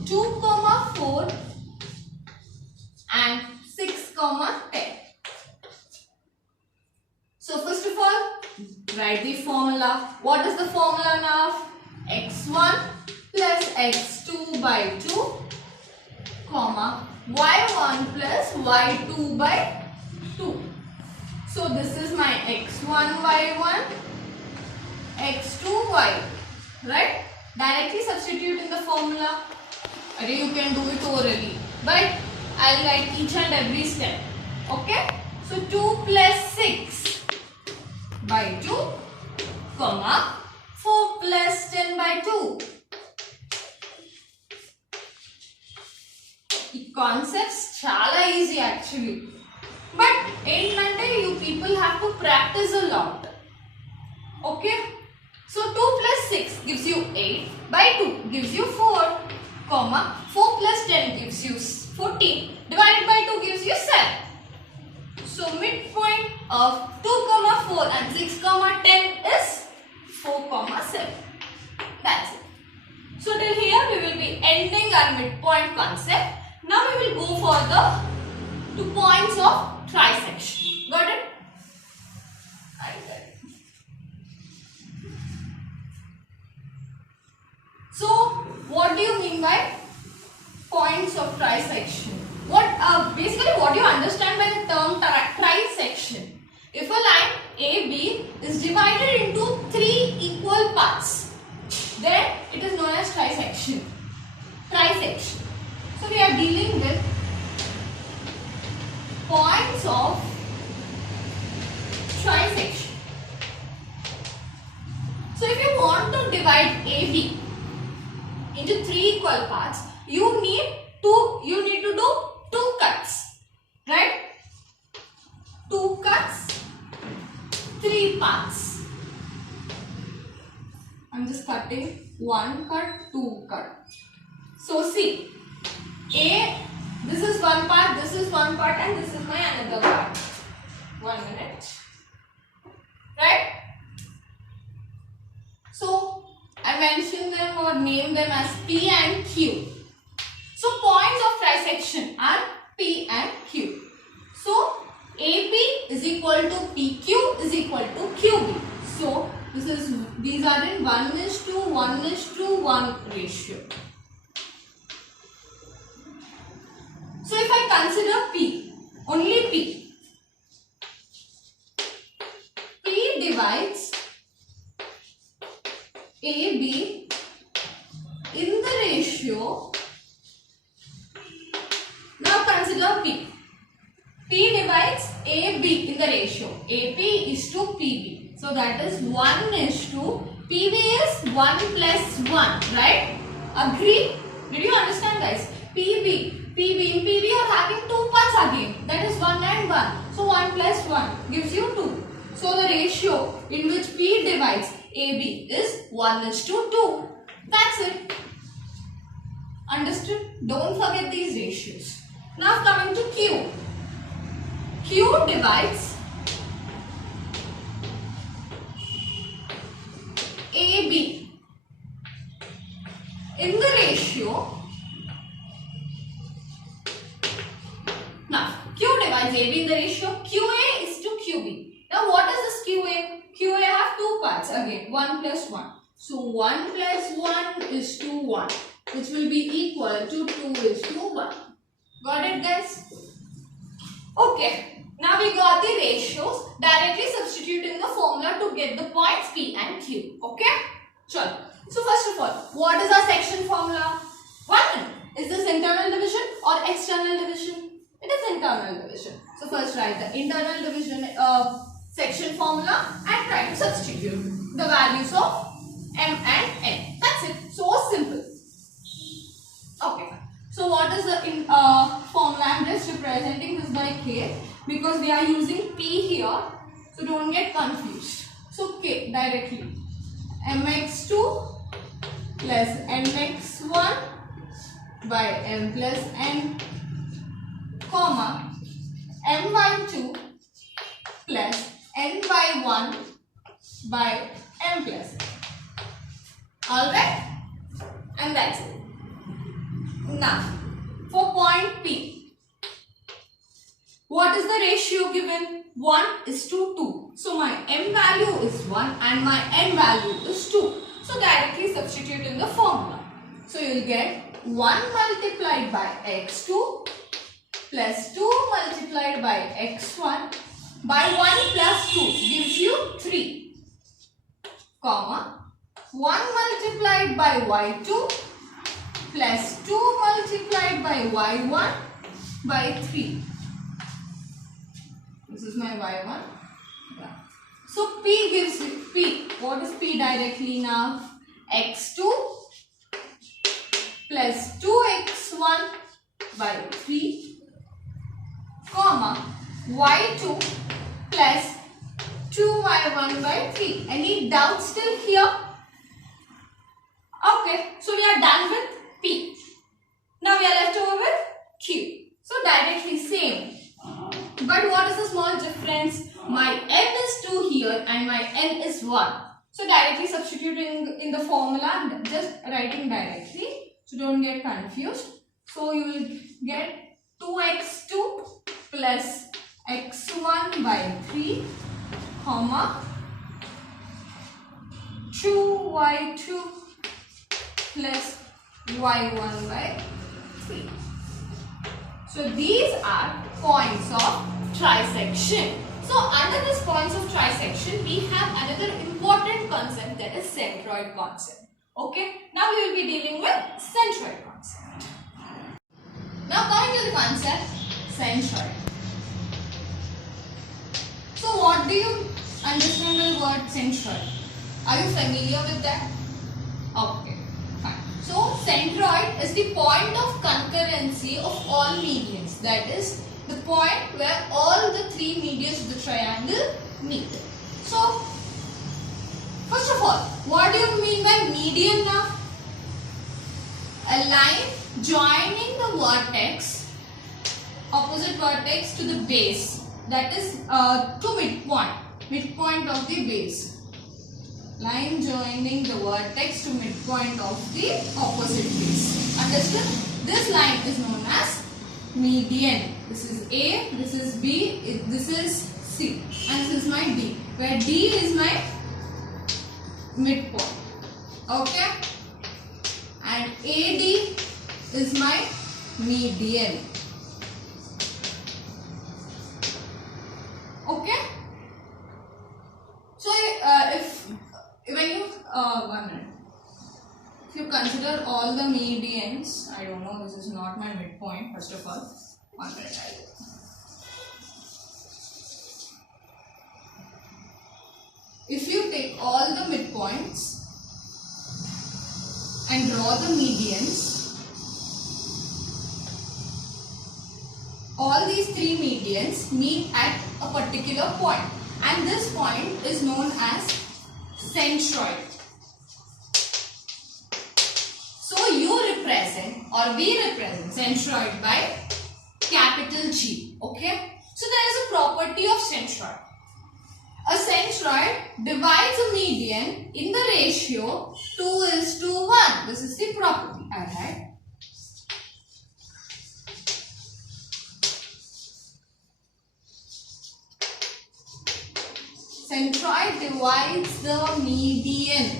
2, 4 and 6, 10. So first of all, write the formula. What is the formula now? x1 plus x2 by 2, comma, y1 plus y2 by 2. So this is my x1 y1, x2 y, right? Directly substitute in the formula. You can do it orally, but I'll write each and every step. Okay? So 2 plus 6 by 2, comma, 4 plus 10 by 2. The concepts chala easy actually. But ఏంటంటే you people have to practice a lot. Okay? So 2 plus 6 gives you 8 by 2 gives you 4, comma, 4 plus 10 gives you 14 divided by 2 gives you 7. So midpoint of 2, 4 and 6, 10 is 4, 7. That's it. So till here we will be ending our midpoint concept. Now we will go for the 2 points of trisection. Got it? I got it. So what do you mean by points of trisection? Basically what you understand by the term trisection? If a line AB is divided into 3 equal parts, then it is known as trisection. Trisection. So we are dealing with points of trisection. So if you want to divide AB into 3 equal parts, you need to do 2 cuts, right? I'm just cutting 1 cut, 2 cut. So see, this is one part, this is one part, and this is my another part. 1 minute. Right? So I mentioned them or named them as P and Q. So points of trisection are P and Q. So AP is equal to PQ is equal to QB. So these are in 1:1:1 ratio. So if I consider P, only P divides AB in the ratio. Now consider P. P divides AB in the ratio. AP is to PB. So that is 1:, PB is 1 plus 1, right? Agree? Did you understand, guys? PB. In PB you are having 2 parts again. That is 1 and 1. So 1 plus 1 gives you 2. So the ratio in which P divides AB is 1:2. That's it. Understood? Don't forget these ratios. Now coming to Q. Q divides AB in the ratio. Now Q divides AB in the ratio. QA is to QB. Now what is this QA? QA have 2 parts again, 1 plus 1. So 1 plus 1 is to 1, which will be equal to 2:1. Got it, guys? Okay. Now we got the ratios. Directly substitute in the formula to get the points P and Q. Okay? Sure. So first of all, what is our section formula? 1. Is this internal division or external division? It is internal division. So first write the internal division section formula and try to substitute the values of M and N. That's it. So simple. Okay. So what is the formula? I am just representing this by K because we are using P here. So don't get confused. So K directly. Mx2 plus Mx1 by M plus N, comma My2 plus N by 1 by M plus N. Alright? And that's it. Now, for point P, what is the ratio given? 1:2. So my M value is 1 and my N value is 2. So directly substitute in the formula. So you will get 1 multiplied by x2 plus 2 multiplied by x1 by 1 plus 2 gives you 3, comma 1 multiplied by y2 plus 2 multiplied by y1 by 3. This is my y1. Yeah. So P gives you P. What is P directly now? x2 plus 2x1 by 3, comma y2 plus 2y1 by 3. Any doubts still here? Okay, so we are done with P. Now we are left over with Q. So directly same. But what is the small difference? My M is 2 here and my N is 1. So directly substituting in the formula, just writing directly. So don't get confused. So you will get 2x2 plus x1 by 3, comma 2y2 plus y1 by 3. So these are points of trisection. So under this points of trisection, we have another important concept, that is centroid concept. Okay, now we will be dealing with centroid concept. Now coming to the concept centroid. So what do you understand by the word centroid? Are you familiar with that? Okay, fine. So centroid is the point of concurrency of all medians. That is the point where all the 3 medians of the triangle meet. So first of all, what do you mean by median now? A line joining the vertex, opposite vertex to the base, that is to midpoint of the base. Line joining the vertex to midpoint of the opposite base. Understood? This line is known as median. This is A, this is B, this is C, and this is my D, where D is my midpoint. Okay? And AD is my median. Okay? So when you if you consider all the medians, I don't know, this is not my midpoint. First of all, 1 minute. If you take all the midpoints and draw the medians, all these three medians meet at a particular point, and this point is known as centroid. So you represent, or we represent centroid by capital G. Okay? So there is a property of centroid. A centroid divides a median in the ratio 2:1. This is the property. Alright. Centroid divides the median,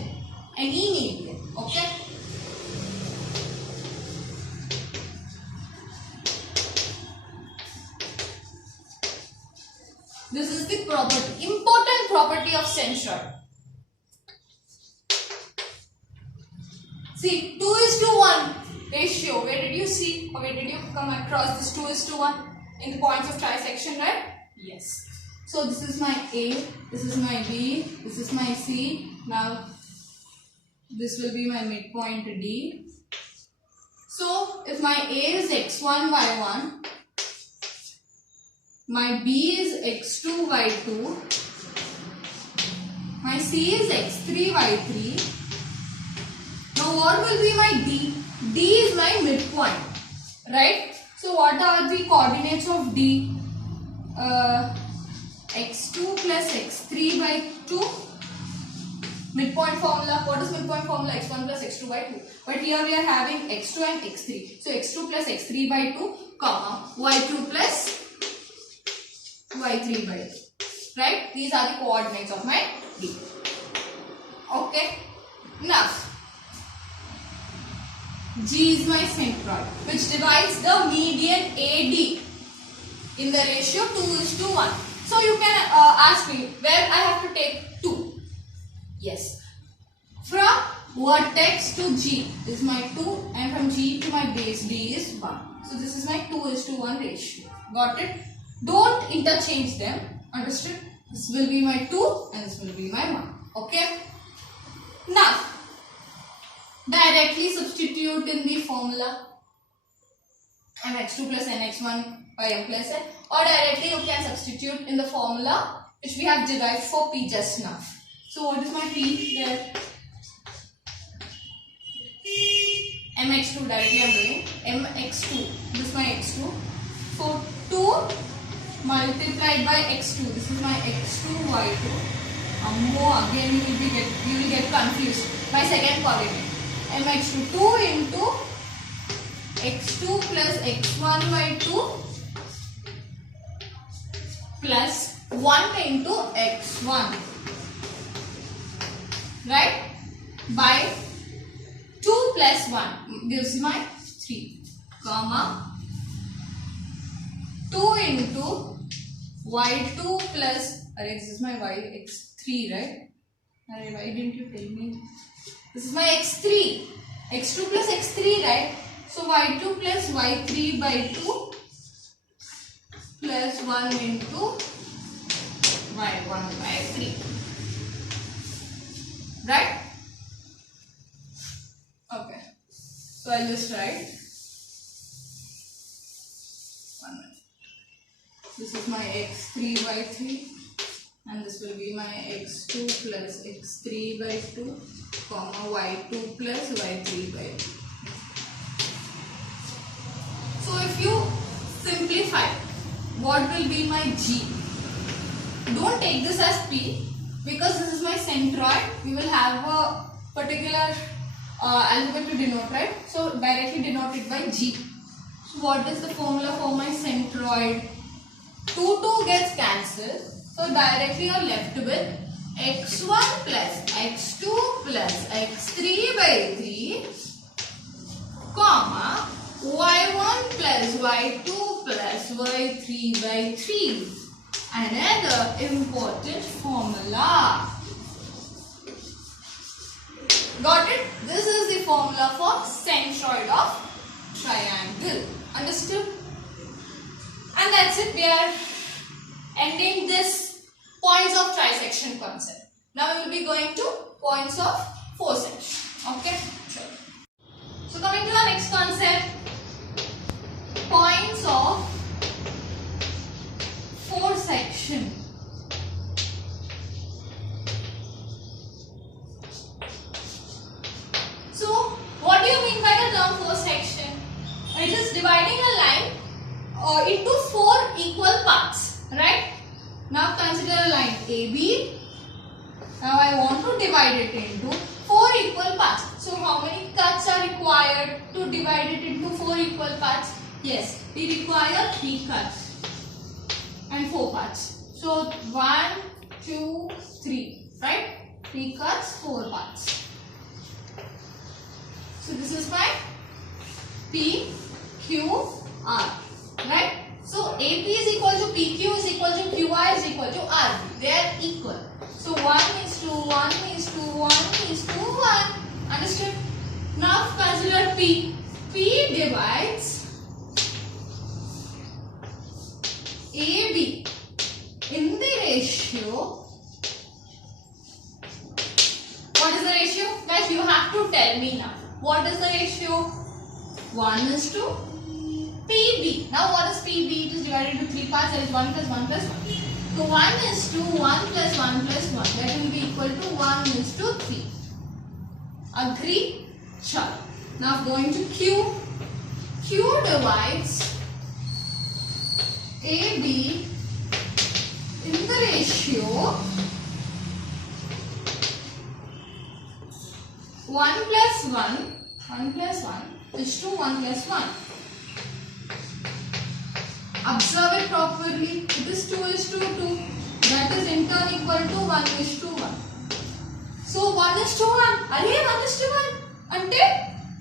any median. Okay. This is the property, important property of centroid. See, 2:1 ratio. Where did you see, or where did you come across this 2:1 in the points of trisection, right? Yes. So this is my A, this is my B, this is my C. Now this will be my midpoint D. So if my A is x1, y1, my B is x2, y2, my C is x3, y3. Now what will be my D? D is my midpoint, right? So what are the coordinates of D? x2 plus x3 by 2. Midpoint formula. What is midpoint formula? x1 plus x2 by 2. But here we are having x2 and x3. So x2 plus x3 by 2, comma, y2 plus y3 by 2. Right? These are the coordinates of my D. Okay. Now, G is my centroid, which divides the median AD in the ratio 2:1. So you can ask me where I have to take 2. Yes. From vertex to G is my 2, and from G to my base D is 1. So this is my 2:1 ratio. Got it? Don't interchange them. Understood? This will be my 2 and this will be my 1. Okay? Now, directly substitute in the formula mx2 plus nx1 by m plus n, or directly you can substitute in the formula which we have derived for P just now. So what is my P there? mx2 directly I am doing mx2. This is my x2. So 2 multiplied by x2. This is my x2 y2. Again you will get confused. My second coordinate. mx2 2 into x2 plus x1 by 2 plus 1 into x1, right, by 2 plus 1 gives my 3, comma 2 into y2 plus, this is my x3, right? Why didn't you tell me? This is my x3, x2 plus x3, right? So y2 plus y3 by 2 plus 1 into y1 by 3. Right? Okay. So I'll just write 1 minute. This is my x3 by 3 and and this will be my x2 plus x3 by 2 comma y2 plus y3 by 2. So if you simplify, what will be my g? Don't take this as p because this is my centroid. We will have a particular alphabet to denote, right? So directly denote it by g. So what is the formula for my centroid? 2 gets cancelled. So directly you are left with x1 plus x2 plus x3 by 3 comma y1 plus y2 plus y3 by 3. Another important formula. Got it? This is the formula for centroid of triangle. Understood? And that's it. We are ending this points of trisection concept. Now we will be going to points of foresection. Okay? Sure. So coming to our next concept, points of foresection. So what do you mean by the term foresection? It is dividing a line into 4 equal parts, right? Now consider a line AB. Now I want to divide it into 4 equal parts. So how many cuts are required to divide it into 4 equal parts? Yes, we require 3 cuts and 4 parts. So 1, 2, 3, right? 3 cuts, 4 parts. So this is my P, Q, R, right? So AP is equal to PQ is equal to QR is equal to RB. They are equal. So 1 is to 1 is to 1 is to 1. Understood? Now consider P. P divides AB in the ratio. What is the ratio? Guys, you have to tell me now. What is the ratio? 1 is to PB. Now what is PB? It is divided into 3 parts. There is 1 plus 1 plus 1. So 1 is to 1 plus 1 plus 1. That will be equal to 1 is to 3. Agree? Sure. Now going to Q. Q divides AB in the ratio 1 plus 1 is to 1 plus 1. Observe it properly. This 2 is to 2. That is in turn equal to 1 is to 1. So 1 is to 1. Arey 1 is to 1. Ante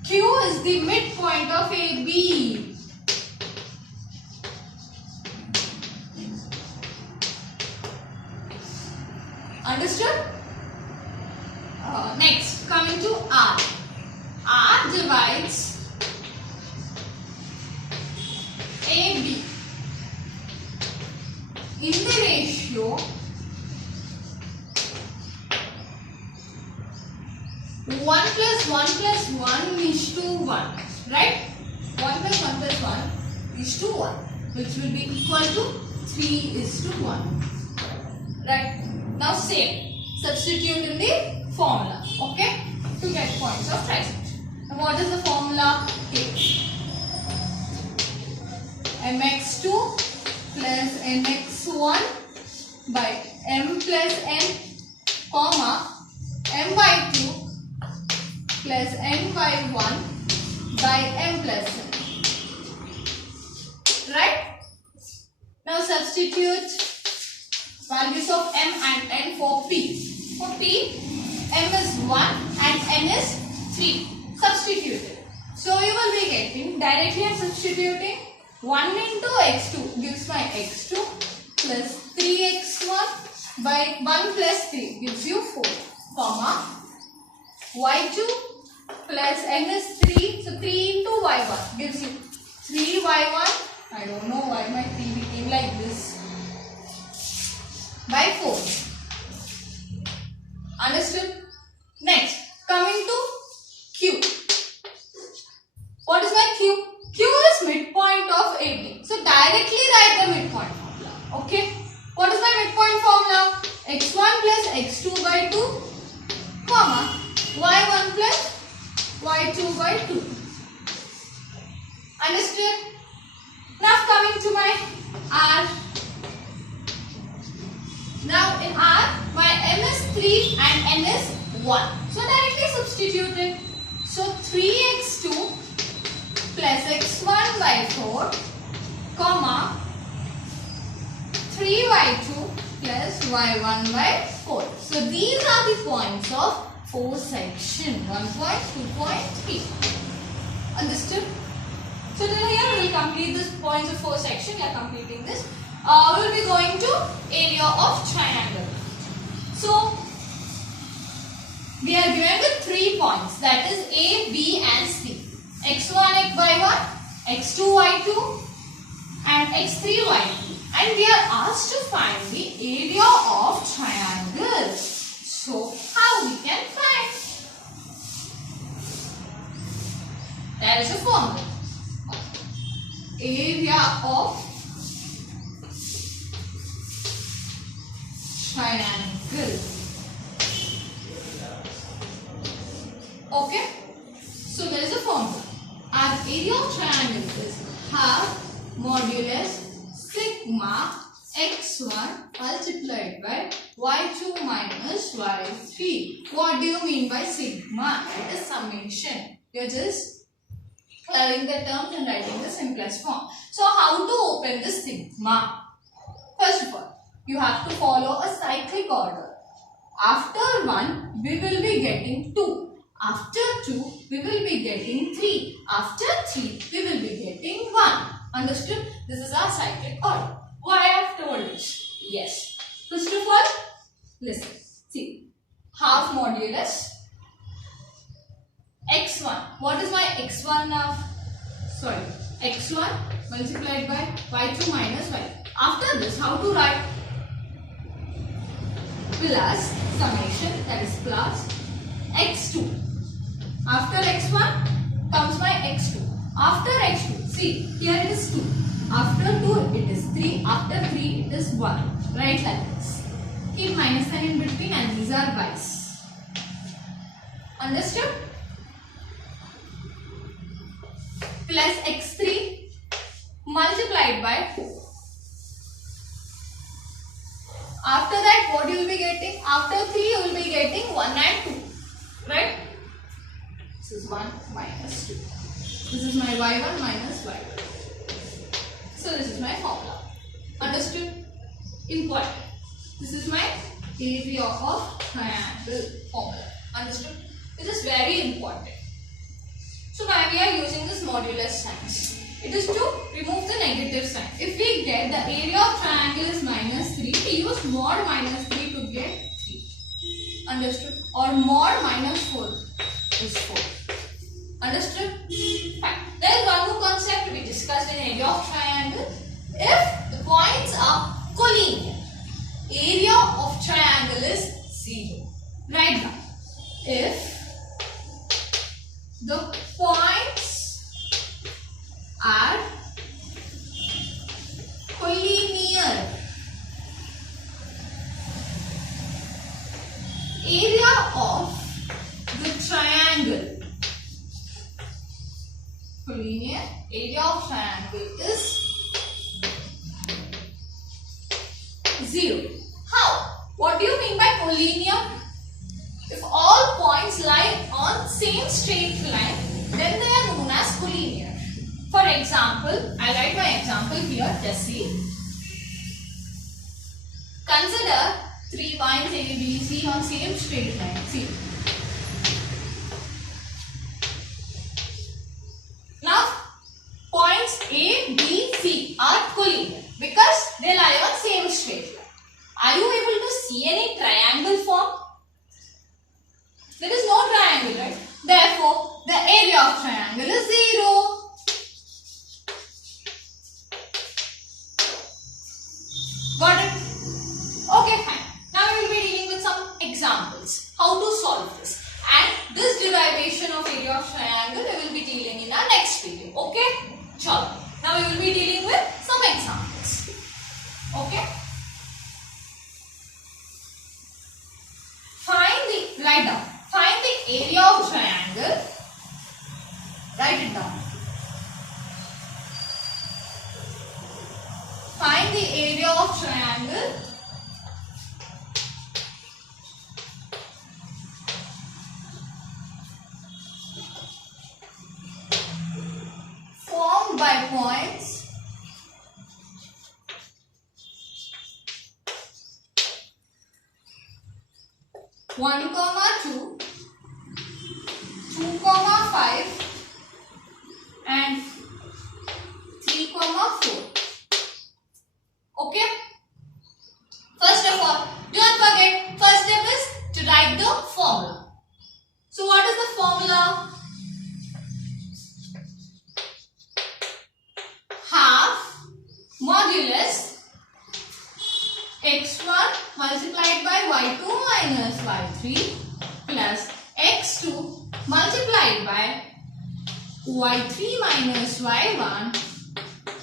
Q is the midpoint of AB. Understood? Next, coming to R. R divides AB in the ratio 1 plus 1 plus 1 is to 1, right? 1 plus 1 plus 1 is to 1, which will be equal to 3 is to 1, right? Now same, substitute in the formula, okay, to get points of trisection. Now what is the formula? mx2 plus mx1 by m plus n, comma m by 2 plus n by 1 by m plus n. Right? Now substitute values of m and n for p. For p, m is 1 and n is 3. Substituted. So you will be getting, directly I am substituting 1 into x2 gives my x2 plus 3x1 by 1 plus 3 gives you 4, comma y2 plus n is 3, so 3 into y1 gives you 3y1, I don't know why my 3 became like this, by 4. Understood? Next, coming to Q. What is my Q? Q is midpoint of AB. So directly write the midpoint formula. Okay. What is my midpoint formula? y2 by 2. Understood? Now coming to my r. Now in r, my m is 3 and n is 1. So directly substitute it. So 3x2 plus x1 by 4, comma 3y2 plus y1 by 4. So these are the points of four-section. 1 point, 2 point, 3. Understood? So till here we will complete this points of four-section. We are completing this. We will be going to area of triangle. So we are given with 3 points, that is A, B and C. x1 x by 1, x2 y2 and x3 y2. And we are asked to find the area of triangle. So how we can find? There is a formula. Area of triangle. Okay, so there is a formula. Our area of triangle is half modulus sigma x1 multiplied by y2 minus y3. What do you mean by sigma? It is summation. You are just clearing the terms and writing the simplest form. So how to open this sigma? First of all, you have to follow a cyclic order. After 1, we will be getting 2. After 2, we will be getting 3. After 3, we will be getting 1. Understood? This is our cyclic order. Why I have told this? Yes. First of all, listen. See. Half modulus x1. What is my x1 now? Sorry. x1 multiplied by y2 minus y. After this, how to write? Plus summation, that is plus x2. After x1 comes my x2. After x2, see, here it is 2. After 2 it is 3. After 3 it is 1. Write like this. Keep minus sign in between and these are y's. Understood? Plus x3 multiplied by 4. After that, what you will be getting? After 3, you will be getting 1 and 2. Right? This is 1 minus 2. This is my y1 minus y1. So this is my formula. Understood? Important. This is my area of triangle formula. Understood? This is very important. So why we are using this modulus signs? It is to remove the negative sign. If we get the area of triangle is minus 3, we use mod minus 3 to get 3. Understood? Or mod minus 4 is 4. Understood? Fine. There is one more concept we discussed in area of triangle. If the points are collinear, area of triangle is 0. Write down. If the points are collinear, area of the triangle, collinear, area of triangle is 0. How? What do you mean by collinear? If all points lie on same straight line, then they are known as collinear. For example, I write my example here. Just see. Consider 3 points A, B, C on same straight line. See. Now, points A, B, C are collinear because they lie on same straight line. Are you able to see any triangle form? There is no triangle, right? Therefore, the area of triangle is 0. Got it? Okay, fine. Now we will be dealing with some examples. How to solve this. And this derivation of area of triangle we will be dealing in our next video. Okay? Sure. Now we will be dealing with some examples. Okay? Write down. Find the area of triangle Write it down. Find the area of triangle formed by points 1, 2, 2, 5 and 3, 4. Okay? First of all, do not forget, first step is to write the formula. So what is the formula? Half modulus x1 multiplied by y2 minus y3 plus x2 multiplied by y3 minus y1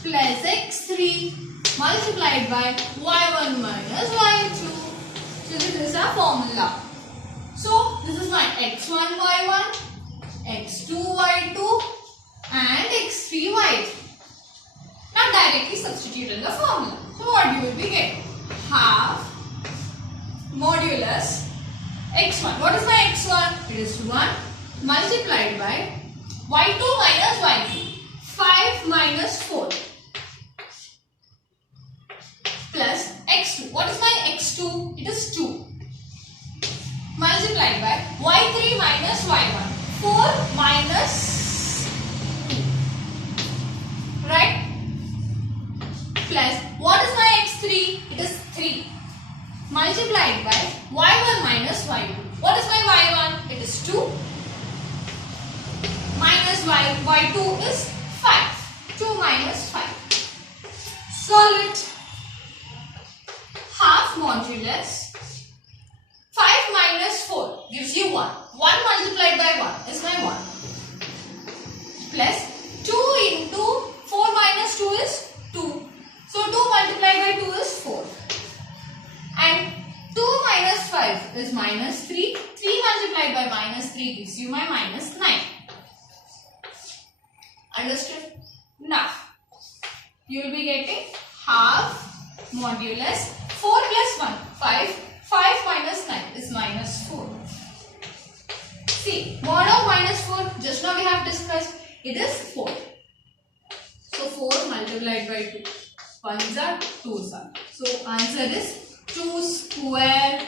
plus x3 multiplied by y1 minus y2. So this is our formula. So this is my x1 y1, x2 y2 and x3 y3. Now directly substitute in the formula. So what you will be getting? Half modulus x1. What is my x1? It is 1 multiplied by y2 minus y3. 5 minus 4 plus x2. What is my x2? It is 2 multiplied by y3 minus y1. 4 minus 2. Right? Plus, what is my x3? It is 3 multiplied by y1 minus y2. What is my y1? It is 2 minus y2 is 5. 2 minus 5. Solve it. Half modulus 5 minus 4 gives you 1. 1 multiplied by 1 is my 1. Plus 2 into 4 minus 2 is 2. So 2 multiplied by 2 is 4. And 2 minus 5 is minus 3. 3 multiplied by minus 3 gives you my minus 9. Understood? Now, you will be getting half modulus 4 plus 1, 5. 5 minus 9 is minus 4. See, mod of minus 4, just now we have discussed, it is 4. So 4 multiplied by 2. 1s are 2s are. So answer is 2 square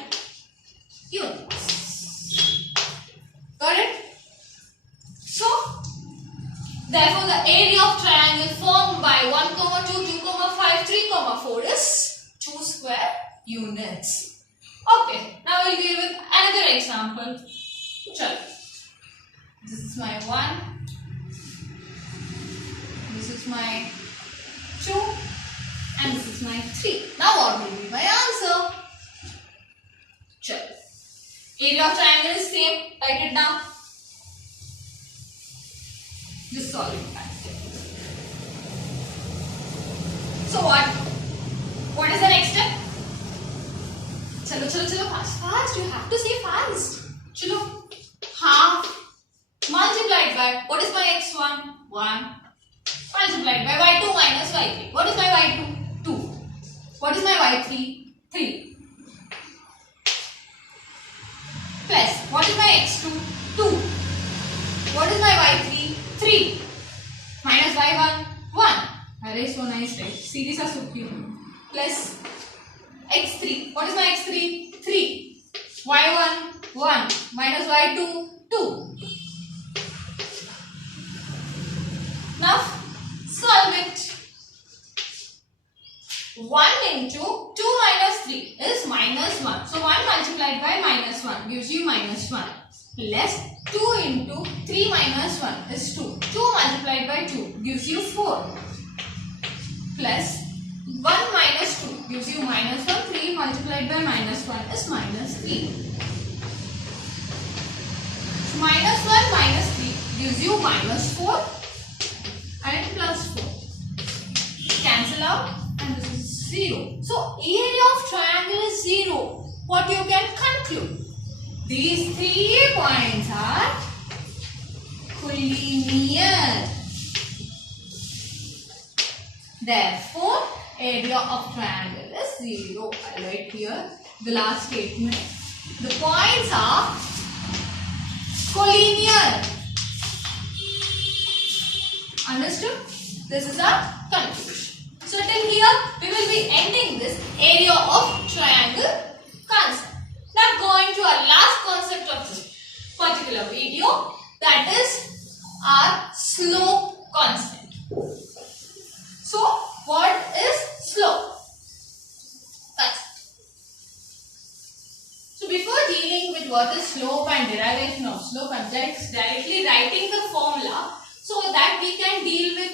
units. Got it? So, therefore the area of triangle formed by 1, 2, 2, 5, 3, 4 is 2 square units. Okay, now we'll deal with another example. Chalo. This is my 1. This is my 2. And this is my 3. Now what will be my answer? Chalo. Area of triangle is same. Write it down. Just solve it back. So what? What is the next step? Chalo, chalo, chalo, fast, fast. You have to say fast. Chalo. Half multiplied by, what is my x1? 1. Multiplied by y2 minus y3. What is my y2? 2. What is my y3? 3. Plus, what is my x2? 2. What is my y3? 3. Minus y1? 1. Array so nice, right? Series are so cute. Plus x3. What is my x3? 3. y1? 1. Minus y2? 2. Now, solve it. 1 into 2 minus 3 is minus 1. So 1 multiplied by minus 1 gives you minus 1. Plus 2 into 3 minus 1 is 2. 2 multiplied by 2 gives you 4. Plus 1 minus 2 gives you minus 1. 3 multiplied by minus 1 is minus 3. Minus 1 minus 3 gives you minus 4 and plus 4. Cancel out and this is 0. So area of triangle is 0. What you can conclude? These 3 points are collinear. Therefore, area of triangle is 0. I'll write here the last statement. The points are collinear. Understood? This is our conclusion. So till here we will be ending this area of triangle concept. Now going to our last concept of this particular video, that is our slope concept. So what is slope concept? So before dealing with what is slope and derivation of slope, I'm just directly writing the formula so that we can deal with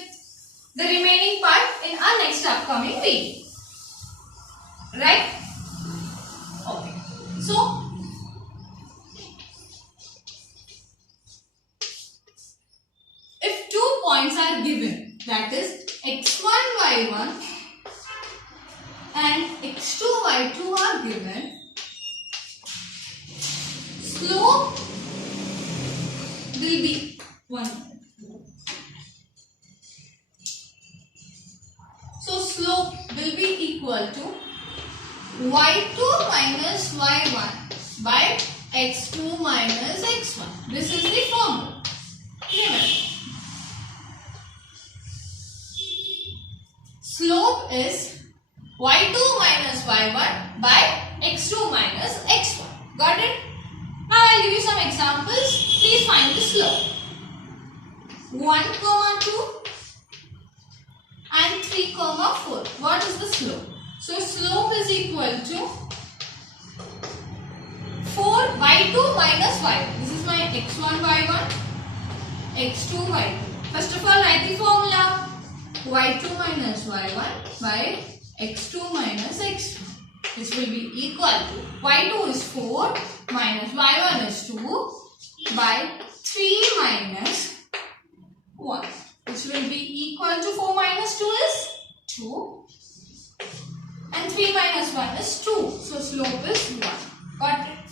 the remaining part in our next upcoming video. Right? Okay. So, if 2 points are given, that is x1, y1 and x2, y2 are given, slope will be 1. So slope will be equal to y2 minus y1 by x2 minus x1. This is the formula. Remember, slope is y2 minus y1 by x2 minus x1. Got it? Now I'll give you some examples. Please find the slope. 1, 2 and 3, 4. What is the slope? So slope is equal to 4 y2 minus y1. This is my x1 y1, x2 y2. First of all, write the formula. y2 minus y1 by x2 minus x1. This will be equal to y2 is 4 minus y1 is 2 by 3 minus 1. Which will be equal to 4 minus 2 is 2 and 3 minus 1 is 2. So slope is 1. Got it?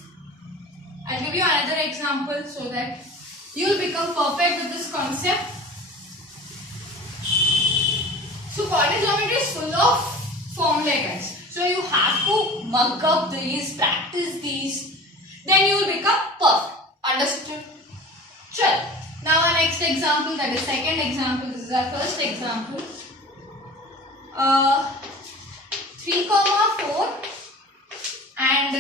I'll give you another example so that you will become perfect with this concept. So coordinate geometry is full of formulae, guys. So you have to mug up these, practice these, then you will become perfect. Understood? Sure. Now our next example, that is second example. This is our first example. 3, 4 and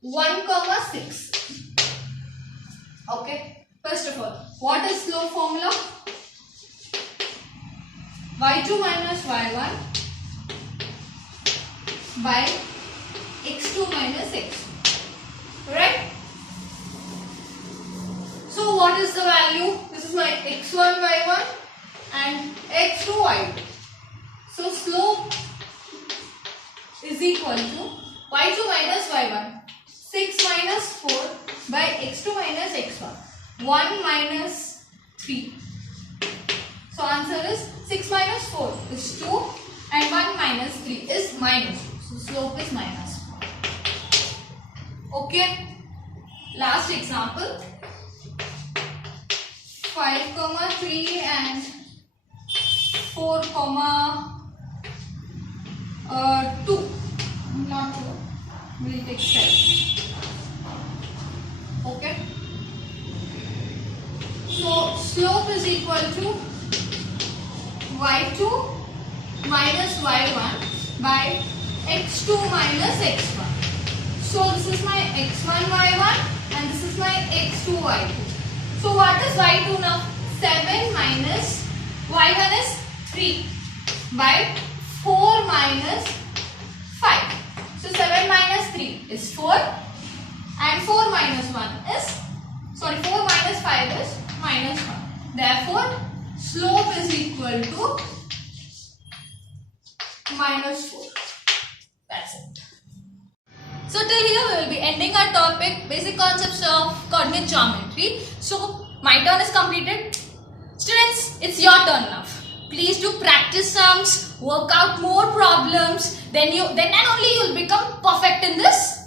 1, 6. Okay. First of all, what is slope formula? y2 minus y1 by x2 minus x. Right? So what is the value? This is my x1 y1 and x2 y2. So slope is equal to y2 minus y1, 6 minus 4 by x2 minus x1, 1 minus 3. So answer is 6 minus 4 is 2 and 1 minus 3 is minus 2. So slope is minus 4. Okay. Last example. 5, 3 and 4, 2. Not 2. We'll take 7. Okay. So slope is equal to y2 minus y1 by x2 minus x1. So this is my x1 y1 and this is my x2 y2. So what is y2 now? 7 minus y1 is 3 by 4 minus 5. So 7 minus 3 is 4 and 4 minus 1 is, 4 minus 5 is minus 1. Therefore, slope is equal to minus 4. That's it. So till here we will be ending our topic, basic concepts of coordinate geometry. So my turn is completed. Students, it's your turn now. Please do practice sums, work out more problems. Then and only you will become perfect in this